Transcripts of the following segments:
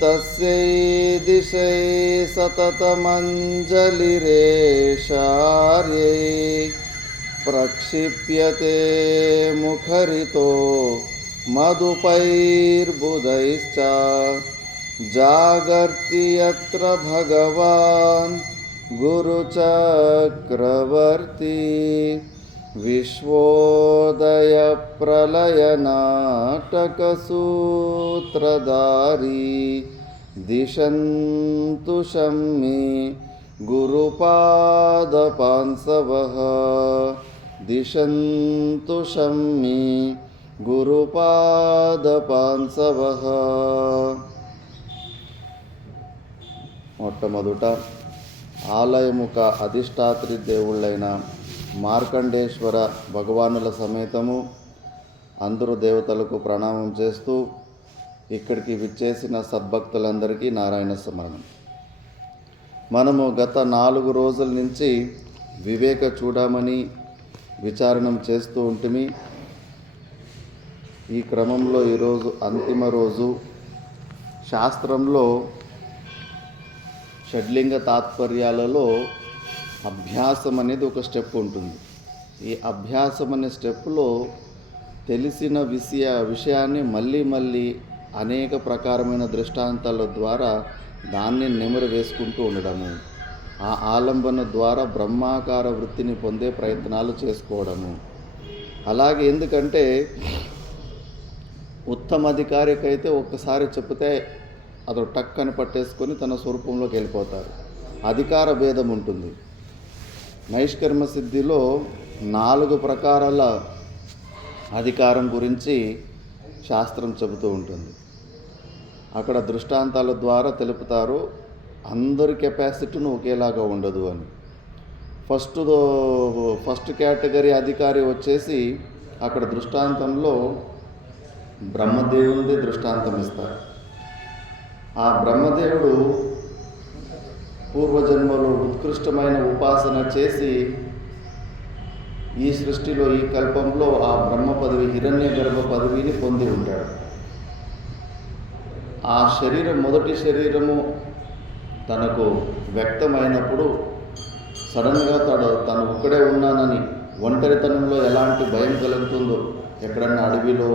तस्यै दिशै सततमञ्जलिरेशार्यै प्रक्षिप्यते मुखरितो मधुपैर्बुधैश्च जागर्ति यत्र भगवान् गुरुचक्रवर्ती विश्वोदयप्रलयनाटकसूत्रधारी दिशन्तु शम्मे गुरुपादपांसवः दिशन्तु शम्मे गुरुपादपांसवः. మొట్టమొదట ఆలయముక అధిష్టాత్రి దేవుళ్ళైన మార్కండేశ్వర భగవానుల సమేతము అందరూ దేవతలకు ప్రణామం చేస్తూ ఇక్కడికి విచ్చేసిన సద్భక్తులందరికీ నారాయణ స్మరణం. మనము గత 4 రోజుల నుంచి వివేక చూడమని విచారణం చేస్తూ ఉంటిమి. ఈ క్రమంలో ఈరోజు అంతిమ రోజు. శాస్త్రంలో షడ్లింగ తాత్పర్యాలలో అభ్యాసం అనేది ఒక స్టెప్ ఉంటుంది. ఈ అభ్యాసం అనే స్టెప్లో తెలిసిన విషయాన్ని మళ్ళీ అనేక ప్రకారమైన దృష్టాంతాల ద్వారా దాన్ని నెమరు వేసుకుంటూ ఉండడము, ఆ ఆలంబన ద్వారా బ్రహ్మాకార వృత్తిని పొందే ప్రయత్నాలు చేసుకోవడము. అలాగే ఎందుకంటే ఉత్తమ అధికారికైతే ఒక్కసారి చెప్తే అదో టక్కని పట్టేసుకొని తన స్వరూపంలోకి వెళ్ళిపోతారు. అధికార భేదం ఉంటుంది. నైష్కర్మ సిద్ధిలో 4 ప్రకారాల అధికారం గురించి శాస్త్రం చెబుతూ ఉంటుంది. అక్కడ దృష్టాంతాల ద్వారా తెలుపుతారు అందరి కెపాసిటీను ఒకేలాగా ఉండదు అని. ఫస్ట్ కేటగిరీ అధికారి వచ్చేసి అక్కడ దృష్టాంతంలో బ్రహ్మదేవునిది దృష్టాంతం ఇస్తారు. ఆ బ్రహ్మదేవుడు పూర్వజన్మలో ఉత్కృష్టమైన ఉపాసన చేసి ఈ సృష్టిలో ఈ కల్పంలో ఆ బ్రహ్మ పదవి హిరణ్య గర్భ పదవిని పొంది ఉంటాడు. ఆ శరీరం మొదటి శరీరము తనకు వ్యక్తమైనప్పుడు సడన్గా తను ఒక్కడే ఉన్నానని ఒంటరితనంలో ఎలాంటి భయం కలుగుతుందో, ఎక్కడన్నా అడవిలో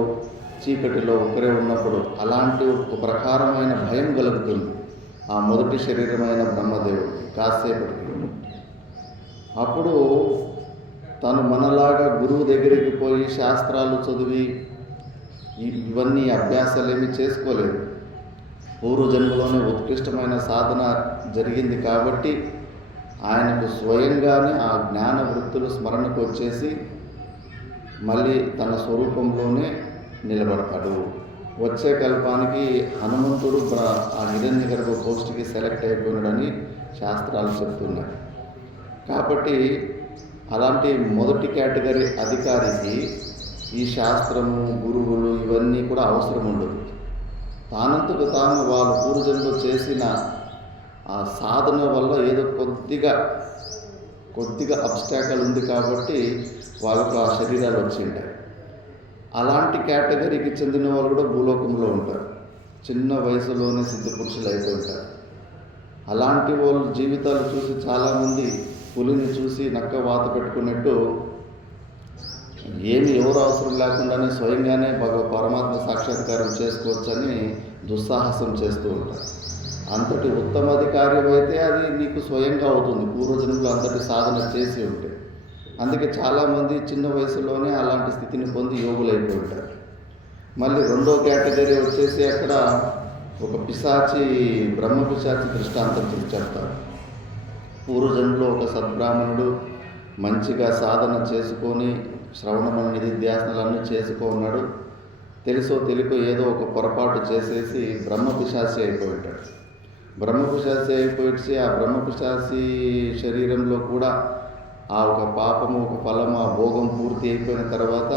చీకటిలో ఒక్కరే ఉన్నప్పుడు అలాంటి ఒక ప్రకారమైన భయం కలుగుతుంది ఆ మొదటి శరీరమైన బ్రహ్మదేవుడు కాసేపటికి. అప్పుడు తను మనలాగా గురువు దగ్గరికి పోయి శాస్త్రాలు చదివి ఇవన్నీ అభ్యాసాలేమీ చేసుకోలేదు. పూర్వజన్మలోనే ఉత్కృష్టమైన సాధన జరిగింది కాబట్టి ఆయనకు స్వయంగానే ఆ జ్ఞాన వృత్తులు స్మరణకు వచ్చేసి మళ్ళీ తన స్వరూపంలోనే నిలబడతాడు. వచ్చే కల్పానికి హనుమంతుడు ఆ హిరణ్య గర్భ పోస్ట్కి సెలెక్ట్ అయిపోయినాడని శాస్త్రాలు చెప్తున్నాయి. కాబట్టి అలాంటి మొదటి కేటగిరీ అధికారికి ఈ శాస్త్రము గురువులు ఇవన్నీ కూడా అవసరం ఉండదు. తానంతకు తాను వాళ్ళ పూర్వజన్మలో చేసిన ఆ సాధన వల్ల ఏదో కొద్దిగా అబ్స్టాకల్ ఉంది కాబట్టి వాళ్ళకు ఆ శరీరాలు వచ్చి ఉంటాయి. అలాంటి కేటగిరీకి చెందిన వాళ్ళు కూడా భూలోకంలో ఉంటారు. చిన్న వయసులోనే సిద్ధపురుషులు అయిపోయి ఉంటారు. అలాంటి వాళ్ళ జీవితాలు చూసి చాలామంది పులిని చూసి నక్క వాత పెట్టుకున్నట్టు ఎవరు అవసరం లేకుండానే స్వయంగానే పరమాత్మ సాక్షాత్కారం చేసుకోవచ్చని దుస్సాహసం చేస్తూ ఉంటారు. అంతటి ఉత్తమాధికారి అయితే అది నీకు స్వయంగా అవుతుంది, పూర్వజన్మలో అంతటి సాధన చేసి ఉంటే. అందుకే చాలామంది చిన్న వయసులోనే అలాంటి స్థితిని పొంది యోగులైపోయి ఉంటారు. మళ్ళీ 2వ కేటగిరీ వచ్చేసి అక్కడ ఒక బ్రహ్మ పిశాచి దృష్టాంతం చెప్తారు. పూర్వజన్మలో ఒక సద్బ్రాహ్మణుడు మంచిగా సాధన చేసుకొని శ్రవణమన నిధిధ్యాసనలన్నీ చేసుకున్నాడు. తెలుసో తెలియకో ఏదో ఒక పొరపాటు చేసేసి బ్రహ్మపిశాచి అయిపోయి ఉంటాడు. బ్రహ్మపిశాచి అయిపోయి ఆ బ్రహ్మపిశాచి శరీరంలో కూడా ఆ ఒక పాపము, ఒక ఫలము, ఆ భోగం పూర్తి అయిపోయిన తర్వాత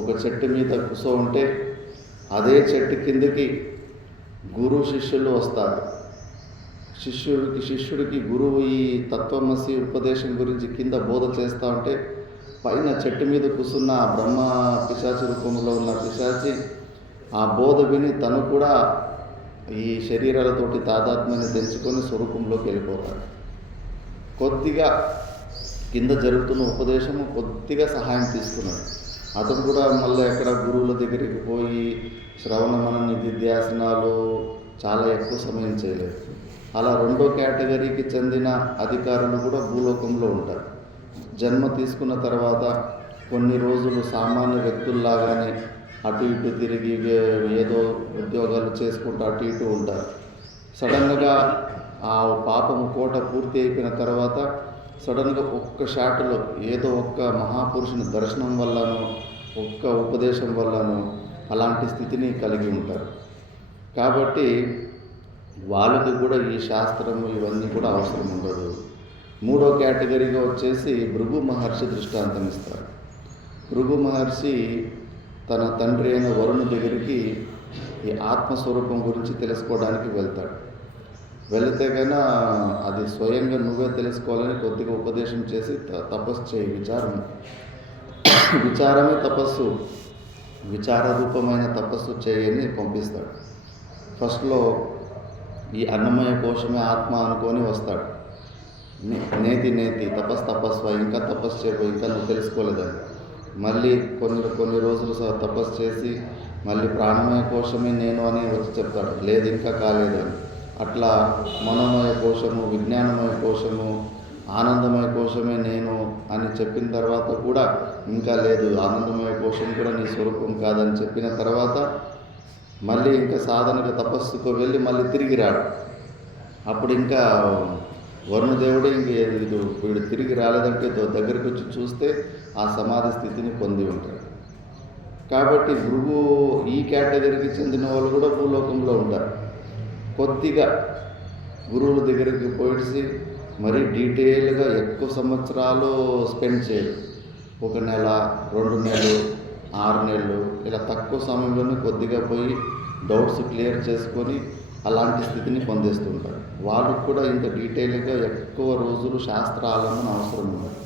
ఒక చెట్టు మీద కూర్చో ఉంటే అదే చెట్టు కిందకి గురు శిష్యులు వస్తారు. శిష్యుడికి గురువు ఈ తత్వమసి ఉపదేశం గురించి కింద బోధ చేస్తూ ఉంటే పైన చెట్టు మీద కూర్చున్న ఆ బ్రహ్మ పిశాచి రూపంలో ఉన్న పిశాచి ఆ బోధ విని తను కూడా ఈ శరీరాలతోటి తాదాత్మ్యాన్ని తెంచుకొని స్వరూపంలోకి వెళ్ళిపోతాడు. కొద్దిగా కింద జరుగుతున్న ఉపదేశము కొద్దిగా సహాయం తీసుకున్నాడు. అతను కూడా మళ్ళీ ఎక్కడ గురువుల దగ్గరికి పోయి శ్రవణమన నిధిధ్యాసనాలు చాలా ఎక్కువ సమయం చేయలేదు. అలా రెండో కేటగిరీకి చెందిన అధికారులు కూడా భూలోకంలో ఉంటారు. జన్మ తీసుకున్న తర్వాత కొన్ని రోజులు సామాన్య వ్యక్తుల్లాగానే అటు ఇటు తిరిగి ఏదో ఉద్యోగాలు చేసుకుంటూ అటు ఇటు ఉంటారు. సడన్గా ఆ పాపము కోట పూర్తి అయిపోయిన తర్వాత సడన్గా ఒక్క షాటులో ఏదో ఒక్క మహాపురుషుని దర్శనం వల్లనో ఒక్క ఉపదేశం వల్లనో అలాంటి స్థితిని కలిగి ఉంటారు. కాబట్టి వాళ్ళకి కూడా ఈ శాస్త్రము ఇవన్నీ కూడా అవసరం ఉండదు. మూడో కేటగిరీగా వచ్చేసి భృగు మహర్షి దృష్టాంతం ఇస్తారు. భృగు మహర్షి తన తండ్రి అయిన వరుణు దగ్గరికి ఈ ఆత్మస్వరూపం గురించి తెలుసుకోవడానికి వెళ్తాడు. వెళితే కన్నా అది స్వయంగా నువ్వే తెలుసుకోవాలని కొద్దిగా ఉపదేశం చేసి తపస్సు చేయి, విచారమే తపస్సు, విచార రూపమైన తపస్సు చేయని పంపిస్తాడు. ఫస్ట్లో ఈ అన్నమయ కోశమే ఆత్మ అనుకొని వస్తాడు. నేతి తపస్వ, ఇంకా తపస్సు చేయబో, ఇంకా నువ్వు తెలుసుకోలేదని. మళ్ళీ కొన్ని రోజులు తపస్సు చేసి మళ్ళీ ప్రాణమయ కోశమే నేను అని వచ్చి చెప్తాడు, లేదు ఇంకా కాలేదని. అట్లా మనోమయ కోశము, విజ్ఞానమయ కోశము, ఆనందమయ కోశమే నేను అని చెప్పిన తర్వాత కూడా ఇంకా లేదు, ఆనందమయ కోశం కూడా నీ స్వరూపం కాదని చెప్పిన తర్వాత మళ్ళీ ఇంకా సాధనగా తపస్సుకు వెళ్ళి మళ్ళీ తిరిగి రాడు. అప్పుడు ఇంకా వరుణదేవుడే వీడు తిరిగి రాలేదంటే దగ్గరికి వచ్చి చూస్తే ఆ సమాధి స్థితిని పొంది ఉంటాడు. కాబట్టి భృగు ఈ కేటగిరీకి చెందిన వాళ్ళు కూడా భూలోకంలో ఉంటారు. కొద్దిగా గురువుల దగ్గరికి పోయి మరీ డీటెయిల్గా ఎక్కువ సంవత్సరాలు స్పెండ్ చేయరు. 1 నెల, 2 నెలలు, 6 నెలలు ఇలా తక్కువ సమయంలోనే కొద్దిగా పోయి డౌట్స్ క్లియర్ చేసుకొని అలాంటి స్థితిని పొందేస్తుంటారు. వాళ్ళకు కూడా ఇంత డీటెయిల్గా ఎక్కువ రోజులు శాస్త్రాలను అవసరం ఉండదు.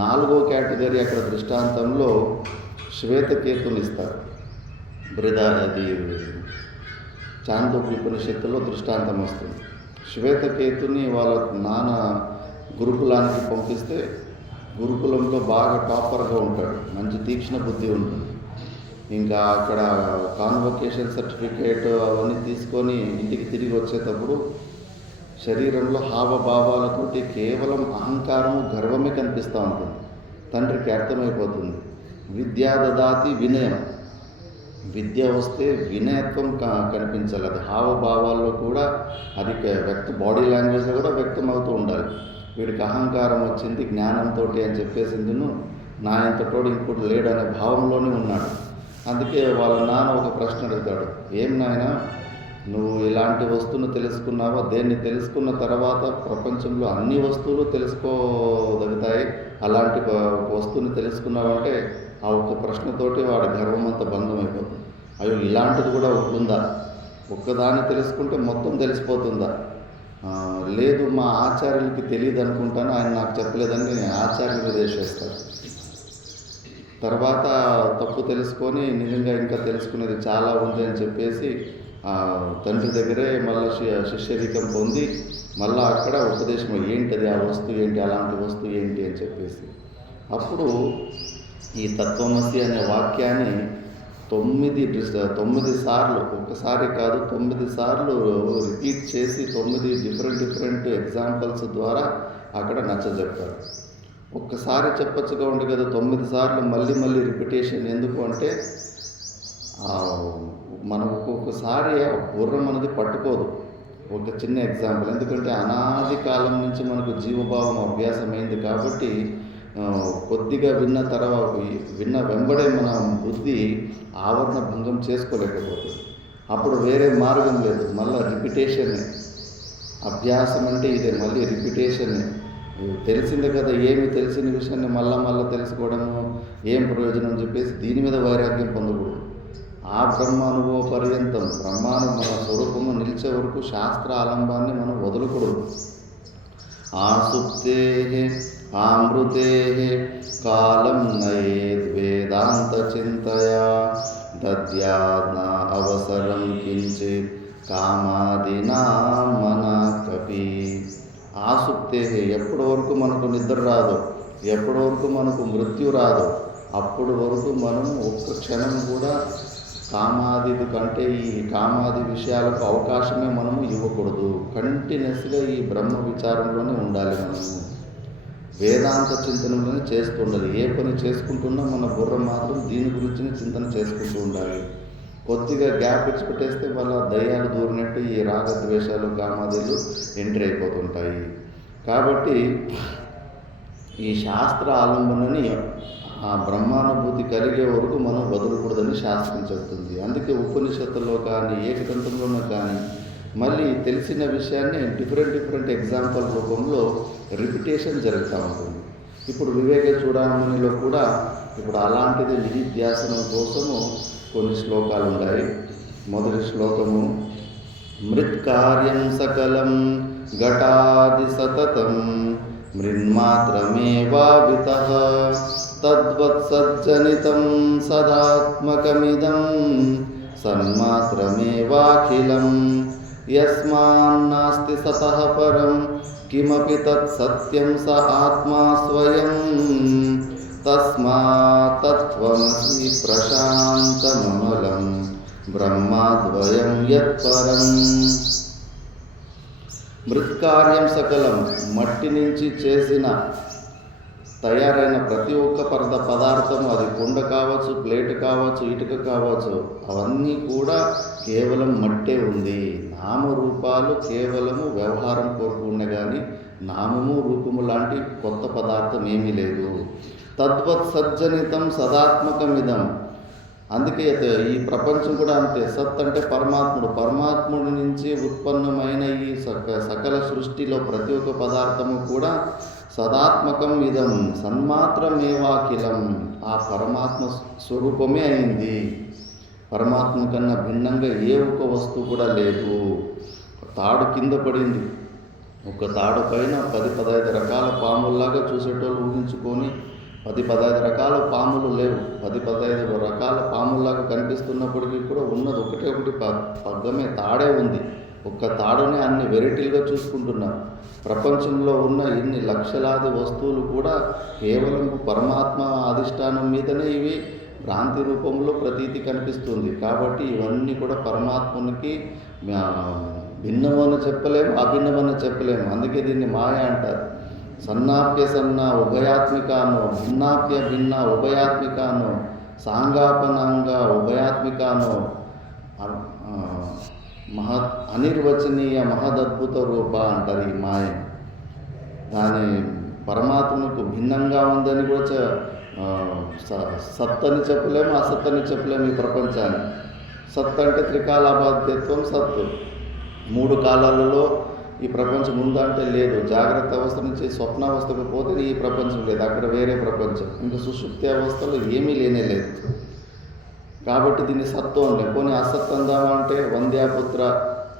4వ కేటగిరీ అక్కడ దృష్టాంతంలో శ్వేతకేతుని ఇస్తారు. అది చాందోగ్యోపనిషత్తులో దృష్టాంతం వస్తుంది. శ్వేతకేతుని వాళ్ళ నాన్న గురుకులానికి పంపిస్తే గురుకులంలో బాగా టాపర్గా ఉంటాడు, మంచి తీక్ష్ణ బుద్ధి ఉంటుంది. ఇంకా అక్కడ కాన్వొకేషన్ సర్టిఫికేట్ అవన్నీ తీసుకొని ఇంటికి తిరిగి వచ్చేటప్పుడు శరీరంలో హావభావాలతోటి కేవలం అహంకారము, గర్వమే కనిపిస్తూ ఉంటుంది. తండ్రికి అర్థమైపోతుంది. విద్యా దదాతి వినయం, విద్య వస్తే వినయత్వం కనిపించాలి. అది హావభావాల్లో కూడా అది బాడీ లాంగ్వేజ్లో కూడా వ్యక్తం అవుతూ ఉండాలి. వీడికి అహంకారం వచ్చింది జ్ఞానంతో అని చెప్పేసిందును నా ఇంతటోడు ఇంకోటి లేడు అనే భావంలోనే ఉన్నాడు. అందుకే వాళ్ళ నాన్న ఒక ప్రశ్న అడుగుతాడు, ఏం నాయన నువ్వు ఇలాంటి వస్తువును తెలుసుకున్నావా? దేన్ని తెలుసుకున్న తర్వాత ప్రపంచంలో అన్ని వస్తువులు తెలుసుకోదగుతాయి, అలాంటి వస్తువుని తెలుసుకున్నావంటే ఆ ఒక్క ప్రశ్నతోటి వాడి గర్వం అంతా భంగం అయిపోతుంది. అయ్యో ఇలాంటిది కూడా ఉంటుందా, ఒక్కదాన్ని తెలుసుకుంటే మొత్తం తెలిసిపోతుందా? లేదు మా ఆచార్యులకి తెలియదు అనుకుంటాను, ఆయన నాకు చెప్పలేదని ఆచార్యులు వేసేస్తారు. తర్వాత తప్పు తెలుసుకొని నిజంగా ఇంకా తెలుసుకునేది చాలా ఉంది అని చెప్పేసి తండ్రి దగ్గరే మళ్ళీ శిష్యరికం పొంది మళ్ళీ అక్కడ ఉపదేశం ఏంటది, ఆ వస్తువు ఏంటి, అలాంటి వస్తువు ఏంటి అని చెప్పేసి అప్పుడు ఈ తత్వమసి అనే వాక్యాన్ని 9 సార్లు, ఒక్కసారి కాదు 9 సార్లు రిపీట్ చేసి 9 డిఫరెంట్ ఎగ్జాంపుల్స్ ద్వారా అక్కడ నచ్చజెప్పారు. ఒక్కసారి చెప్పచ్చుగా ఉండే కదా 9 సార్లు మళ్ళీ రిపిటేషన్ ఎందుకు అంటే మనం ఒక్కొక్కసారి పూర్వం అనేది పట్టుకోదు. ఒక చిన్న ఎగ్జాంపుల్, ఎందుకంటే అనాది కాలం నుంచి మనకు జీవభావం అభ్యాసమైంది కాబట్టి కొద్దిగా విన్న వెంబడే మన బుద్ధి ఆవరణ భంగం చేసుకోలేకపోతుంది. అప్పుడు వేరే మార్గం లేదు, మళ్ళీ రిపిటేషనే. అభ్యాసం అంటే ఇదే, మళ్ళీ రిపిటేషనే. తెలిసిందే కదా, ఏమి తెలిసిన విషయాన్ని మళ్ళా తెలుసుకోవడము ఏం ప్రయోజనం అని చెప్పేసి దీని మీద వైరాగ్యం పొందకూడదు. ఆ బ్రహ్మానుభవ పర్యంతం మన స్వరూపము నిలిచే వరకు శాస్త్ర ఆలంబాన్ని మనం వదలకూడదు. ఆసుప్తే ఆమృతే కాలం నయేద్ వేదాంత చింతయా దద్యాత్న అవసరం కించిత్ కామాదినా మన కపి. ఆసుప్తే, ఎప్పటి వరకు మనకు నిద్ర రాదు, ఎప్పటి వరకు మనకు మృత్యు రాదు, అప్పటి వరకు మనం ఒక్క క్షణం కూడా కామాది కంటే ఈ కామాది విషయాలకు అవకాశమే మనము ఇవ్వకూడదు. కంటిన్యూస్గా ఈ బ్రహ్మ విచారంలోనే ఉండాలి. మనము వేదాంత చింతనలోనే చేస్తుండాలి. ఏ పని చేసుకుంటున్నా మన బుర్ర మాత్రం దీని గురించి చింతన చేసుకుంటూ ఉండాలి. కొద్దిగా గ్యాప్ ఇచ్చి పెట్టేస్తే వాళ్ళ దయ్యాలు దూరినట్టు ఈ రాగద్వేషాలు కామాదులు ఎంట్రీ అయిపోతుంటాయి. కాబట్టి ఈ శాస్త్ర ఆలంబనని ఆ బ్రహ్మానుభూతి కలిగే వరకు మనం వదలకూడదని శాస్త్రం చెబుతుంది. అందుకే ఉపనిషత్తుల్లో కానీ ఏకదంతంలోనూ కానీ మళ్ళీ తెలిసిన విషయాన్ని డిఫరెంట్ ఎగ్జాంపుల్ రూపంలో రిపిటేషన్ జరుగుతూ ఉంటుంది. ఇప్పుడు వివేక చూడామణిలో కూడా ఇప్పుడు అలాంటిది నిధిధ్యాసనం కోసము కొన్ని శ్లోకాలు ఉన్నాయి. మొదటి శ్లోకము, మృత్కార్యం సకలం ఘటాది సతతం మృన్మాత్రమేవావితః తద్వత్సజ్జనితం సదాత్మకమిదం సన్మాత్రమేవాఖిలం యస్మాన్నాస్తి సతః పరం కిమపి తత్ సత్యం స ఆత్మా స్వయం తస్మాత్ తత్వమసి ప్రశాంతమమలం బ్రహ్మాద్వయం యత్పరం. మృత్కార్యం సకలం, మట్టి నుంచి చేసిన తయారైన ప్రతి ఒక్క పదార్థం, అది కుండ కావచ్చు, ప్లేట్ కావచ్చు, ఇటుక కావచ్చు, అవన్నీ కూడా కేవలం మట్టే ఉంది. నామరూపాలు కేవలము వ్యవహారం కోరుకు ఉండే కానీ నామము రూపము లాంటి కొత్త పదార్థం ఏమీ లేదు. తద్వత్ సజ్జనితం సదాత్మకమిదం. అందుకే ఈ ప్రపంచం కూడా అంతే. సత్ అంటే పరమాత్ముడి నుంచి ఉత్పన్నమైన ఈ సకల సృష్టిలో ప్రతి ఒక్క పదార్థము కూడా సదాత్మకం ఇదం సన్మాత్రమేవాఖిలం, ఆ పరమాత్మ స్వరూపమే అయింది. పరమాత్మ కన్నా భిన్నంగా ఏ ఒక్క వస్తువు కూడా లేదు. తాడు కింద పడింది, ఒక తాడు పైన 10-15 రకాల పాముల్లాగా చూసేటోళ్ళు ఊహించుకొని 10-15 రకాల పాములు లేవు. 10-15 రకాల పాముల్లాగా కనిపిస్తున్నప్పటికీ కూడా ఉన్నది ఒకటి పగ్గమే, తాడే ఉంది. ఒక్క తాడునే అన్ని వెరైటీలుగా చూసుకుంటున్నారు. ప్రపంచంలో ఉన్న ఇన్ని లక్షలాది వస్తువులు కూడా కేవలం పరమాత్మ అధిష్టానం మీదనే ఇవి భ్రాంతి రూపంలో ప్రతీతి కనిపిస్తుంది. కాబట్టి ఇవన్నీ కూడా పరమాత్మనికి భిన్నమని చెప్పలేము, అభిన్నమని చెప్పలేము. అందుకే దీన్ని మాయ అంటారు. సన్నాప్య సన్న ఉభయాత్మికానో, భిన్నాప్య భిన్న ఉభయాత్మికానో, సాంగాపనాంగ ఉభయాత్మికానో, అనిర్వచనీయ మహదద్భుత రూప అంటారు ఈ మాయ. దాని పరమాత్మకు భిన్నంగా ఉందని కూడా సత్ అని చెప్పలేము, అసత్ అని చెప్పలేము. ఈ ప్రపంచాన్ని సత్ అంటే త్రికాలాబాధ్యత్వం సత్తు. 3 కాలాలలో ఈ ప్రపంచం ఉందంటే లేదు. జాగ్రత్త అవస్థ నుంచి స్వప్నావస్థకు పోతే ఈ ప్రపంచం లేదు, అక్కడ వేరే ప్రపంచం. ఇంకా సుషుప్తి అవస్థలో ఏమీ లేదు. కాబట్టి దీన్ని సత్తు అంటే. కొన్ని అసత్ అందామా అంటే వంద్యాపుత్ర,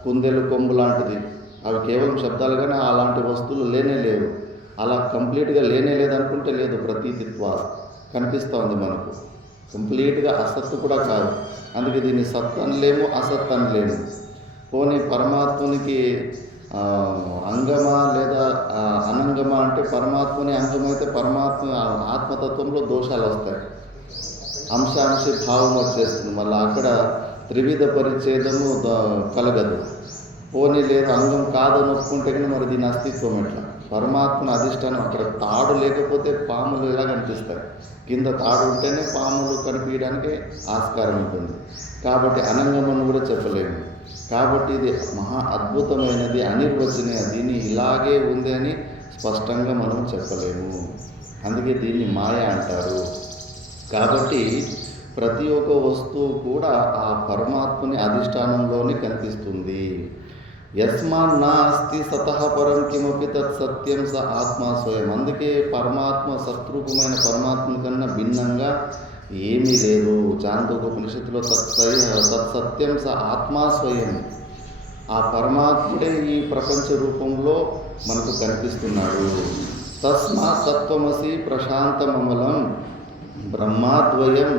కుందెలు, కొమ్ము లాంటిది, అవి కేవలం శబ్దాలు, కానీ అలాంటి వస్తువులు లేవు. అలా కంప్లీట్గా లేదనుకుంటే లేదు. ప్రతీతిత్వ కనిపిస్తూ ఉంది మనకు. కంప్లీట్గా అసత్తు కూడా కాదు. అందుకే దీన్ని సత్ అనలేము, అసత్ అనలేము. పోనీ పరమాత్మనికి అంగమా లేదా అనంగమా అంటే పరమాత్మని అంగమైతే పరమాత్మ ఆత్మతత్వంలో దోషాలు వస్తాయి, అంశాంశ భావం వచ్చేస్తుంది. మళ్ళీ అక్కడ త్రివిధ పరిచ్ఛేదము కలగదు. పోనీ లేదు అంగం కాదని ఒప్పుకుంటే కానీ మరి దీని అస్తిత్వం ఎట్లా? పరమాత్మ అధిష్టానం. అక్కడ తాడు లేకపోతే పాములు ఎలా కనిపిస్తాయి? కింద తాడు ఉంటేనే పాములు కనిపించడానికి ఆస్కారం ఉంటుంది. కాబట్టి అనంగమని కూడా చెప్పలేము. కాబట్టి ఇది మహా అద్భుతమైనది, అనిర్వచనీయ. దీన్ని ఇలాగే ఉంది అని స్పష్టంగా మనం చెప్పలేము. అందుకే దీన్ని మాయ అంటారు. కాబట్టి ప్రతి ఒక్క వస్తువు కూడా ఆ పరమాత్మని అధిష్టానంలోనే కనిపిస్తుంది. యస్మాన్ నాస్తి సతః పరం కిమపి తత్ సత్యం స ఆత్మ స్వయం. అందుకే పరమాత్మ సత్రూపమైన పరమాత్మ కన్నా భిన్నంగా ఏమీ లేదు. చాందోకోపనిషత్తులో తత్సత్యం స ఆత్మా స్వయం. ఆ పరమాత్ముడే ఈ ప్రపంచ రూపంలో మనకు కనిపిస్తున్నాడు. తస్మాత్ తత్వమసి ప్రశాంతమమలం బ్రహ్మాద్వయం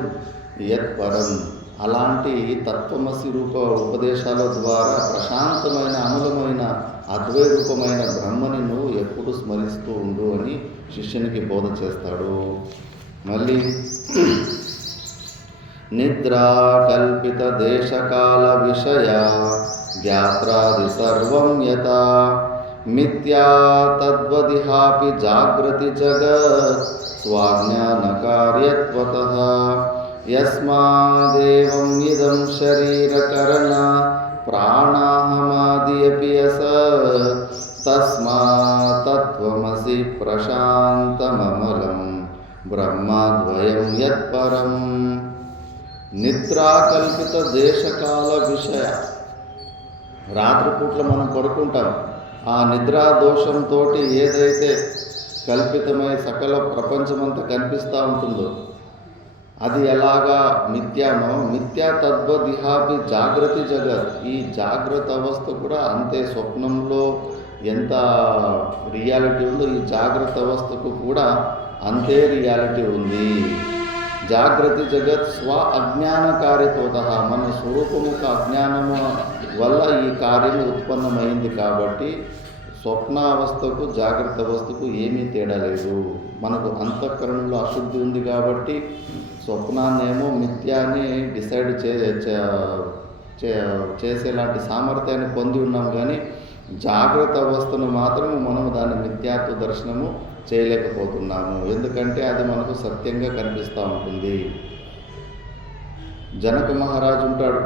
యత్పరం. అలాంటి తత్వమసి రూప ఉపదేశాల ద్వారా ప్రశాంతమైన అమలమైన అద్వై రూపమైన బ్రహ్మని నువ్వు ఎప్పుడు స్మరిస్తూ ఉండు అని శిష్యునికి బోధ చేస్తాడు. మళ్ళీ నిద్రా కల్పిత దేశకాల విషయ జ్ఞాత్రాది సర్వం యథా మిథ్యా తద్వదిహాపి జాగ్రతి జగత్ స్వాజ్ఞాన కార్యత్వతః యస్మాదేవం ఇదం శరీరకరణ ప్రాణాహమాది అపి అసత్ తస్మాత్ తత్వమసి ప్రశాంతమమలం బ్రహ్మద్వయం యత్పరం. నిద్రాకల్పిత దేశకాల విషయ. రాత్రిపూట్ల మనం పడుకుంటాం. ఆ నిద్రా దోషంతో ఏదైతే కల్పితమై సకల ప్రపంచమంతా కనిపిస్తూ ఉంటుందో అది ఎలాగా మిథ్యానో, మిథ్యా తద్వదిహాపి జాగ్రత్త జగత్. ఈ జాగ్రత్త అవస్థ కూడా అంతే. స్వప్నంలో ఎంత రియాలిటీ ఉందో ఈ జాగ్రత్త అవస్థకు కూడా అంతే రియాలిటీ ఉంది. జాగ్రత్త జగత్ స్వ అజ్ఞాన కార్యతోత. మన స్వరూపముఖ అజ్ఞానము వల్ల ఈ కార్యం ఉత్పన్నమైంది. కాబట్టి స్వప్నావస్థకు జాగ్రత్త అవస్థకు ఏమీ తేడా లేదు. మనకు అంతఃకరణలో అశుద్ధి ఉంది కాబట్టి స్వప్నాన్నేమో మిథ్యాన్ని డిసైడ్ చేసేలాంటి సామర్థ్యాన్ని పొంది ఉన్నాం. కానీ జాగ్రత్త అవస్థను మాత్రం మనం దాని మిథ్యాత్వ దర్శనము చేయలేకపోతున్నాము. ఎందుకంటే అది మనకు సత్యంగా కనిపిస్తూ ఉంటుంది. జనక మహారాజు ఉంటాడు.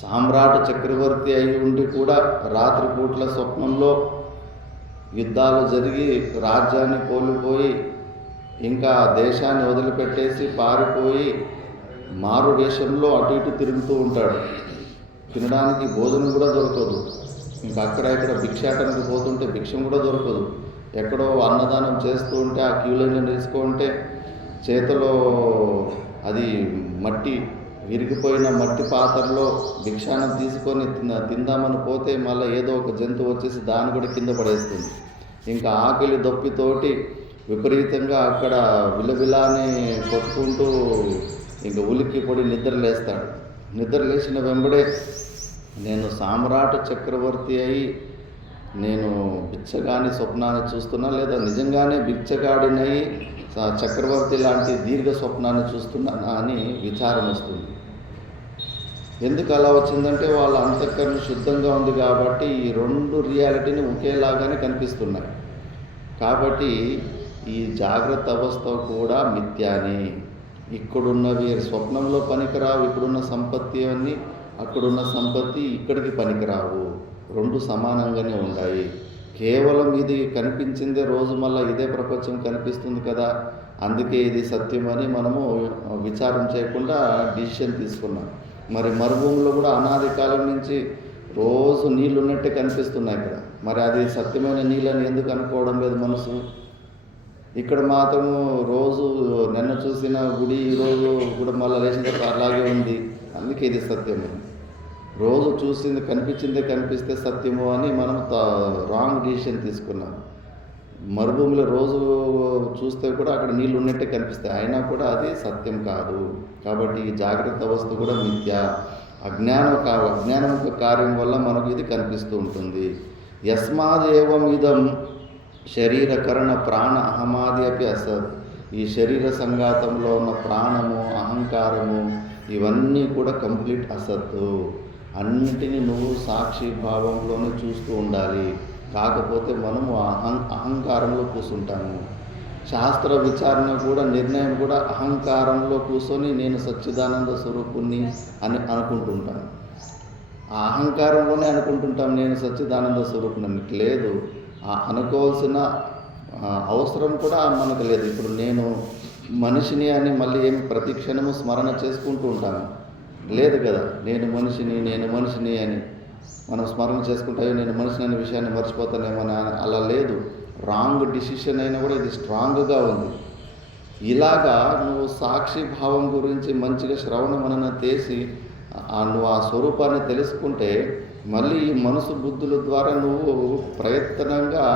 సామ్రాట్ చక్రవర్తి అయి ఉండి కూడా రాత్రిపూట్ల స్వప్నంలో యుద్ధాలు జరిగి రాజ్యాన్ని కోల్పోయి ఇంకా దేశాన్ని వదిలిపెట్టేసి పారిపోయి మారు వేషంలో అటు ఇటు తిరుగుతూ ఉంటాడు. తినడానికి భోజనం కూడా దొరకదు. ఇంకా అక్కడ ఇక్కడ భిక్షాటనకు పోతుంటే భిక్షం కూడా దొరకదు. ఎక్కడో అన్నదానం చేస్తూ ఉంటే ఆ క్యూ లైన్లో నిలుచుకుంటే చేతిలో అది మట్టి విరిగిపోయిన మట్టి పాత్రలో భిక్షానం తీసుకొని తిందామని పోతే మళ్ళీ ఏదో ఒక జంతువు వచ్చేసి దాన్ని కూడా కింద పడేస్తుంది. ఇంకా ఆకలి దొప్పితోటి విపరీతంగా అక్కడ విలవిలాని కొట్టుకుంటూ ఇంకా ఉలిక్కి పొడి నిద్రలేస్తాడు. నిద్రలేసిన వెంబడే నేను సామ్రాట్ చక్రవర్తి అయి నేను బిచ్చగాని స్వప్నాన్ని చూస్తున్నా, లేదా నిజంగానే బిచ్చగాడినై చక్రవర్తి లాంటి దీర్ఘ స్వప్నాన్ని చూస్తున్నానా అని విచారం వస్తుంది. ఎందుకు అలా వచ్చిందంటే వాళ్ళ అంతఃకరణ శుద్ధంగా ఉంది కాబట్టి ఈ రెండు రియాలిటీని ఒకేలాగానే కనిపిస్తున్నాయి. కాబట్టి ఈ జాగ్రత్త అవస్థ కూడా మిథ్యానే. ఇక్కడున్నవి స్వప్నంలో పనికిరావు. ఇక్కడున్న సంపత్తి అన్నీ అక్కడున్న సంపత్తి ఇక్కడికి పనికిరావు. రెండు సమానంగానే ఉన్నాయి. కేవలం ఇది కనిపించిందే రోజు మళ్ళీ ఇదే ప్రపంచం కనిపిస్తుంది కదా, అందుకే ఇది సత్యమని మనము విచారం చేయకుండా డిసిషన్ తీసుకున్నాం. మరి మరుభూమిలో కూడా అనాది కాలం నుంచి రోజు నీళ్ళు ఉన్నట్టే కనిపిస్తున్నాయి కదా, మరి అది సత్యమైన నీళ్ళని ఎందుకు అనుకోవడం లేదు మనసు? ఇక్కడ మాత్రము రోజు నిన్న చూసిన గుడి ఈరోజు కూడా మళ్ళీ లేచిన తర్వాత అలాగే ఉంది, అందుకే ఇది సత్యము. రోజు చూసింది కనిపించిందే కనిపిస్తే సత్యము అని మనం రాంగ్ డిసిషన్ తీసుకున్నాం. మరుభూమిలో రోజు చూస్తే కూడా అక్కడ నీళ్ళు ఉన్నట్టే కనిపిస్తాయి, అయినా కూడా అది సత్యం కాదు. కాబట్టి ఈ జాగ్రత్త అవస్థ కూడా మిథ్య. అజ్ఞానం యొక్క కార్యం వల్ల మనకు ఇది కనిపిస్తూ ఉంటుంది. యస్మాదేవం ఇదం శరీరకరణ ప్రాణ అహమాది అపి అసత్. ఈ శరీర సంఘాతంలో ఉన్న ప్రాణము అహంకారము ఇవన్నీ కూడా కంప్లీట్ అసత్తు. అన్నిటినీ నువ్వు సాక్షి భావంలోనే చూస్తూ ఉండాలి. కాకపోతే మనము అహంకారంలో కూర్చుంటాము. శాస్త్ర విచారణ కూడా నిర్ణయం కూడా అహంకారంలో కూర్చొని నేను సచ్చిదానంద స్వరూపుణ్ణి అని అనుకుంటుంటాను. ఆ అహంకారంలోనే అనుకుంటుంటాం నేను సచ్చిదానంద స్వరూపుణ్ణి. లేదు, ఆ అనుకోవాల్సిన అవసరం కూడా మనకు లేదు. ఇప్పుడు నేను మనిషిని అని మళ్ళీ ఏమి ప్రతి క్షణము స్మరణ చేసుకుంటూ ఉంటాను లేదు కదా. నేను మనిషిని అని మనం స్మరణ చేసుకుంటే నేను మనిషిని అనే విషయాన్ని మర్చిపోతానేమో అలా లేదు. రాంగ్ డిసిషన్ అయినా కూడా ఇది స్ట్రాంగ్గా ఉంది. ఇలాగా నువ్వు సాక్షి భావం గురించి మంచిగా శ్రవణ మనన చేసి నువ్వు ఆ స్వరూపాన్ని తెలుసుకుంటే మళ్ళీ ఈ మనసు బుద్ధుల ద్వారా నువ్వు ప్రయత్నంగా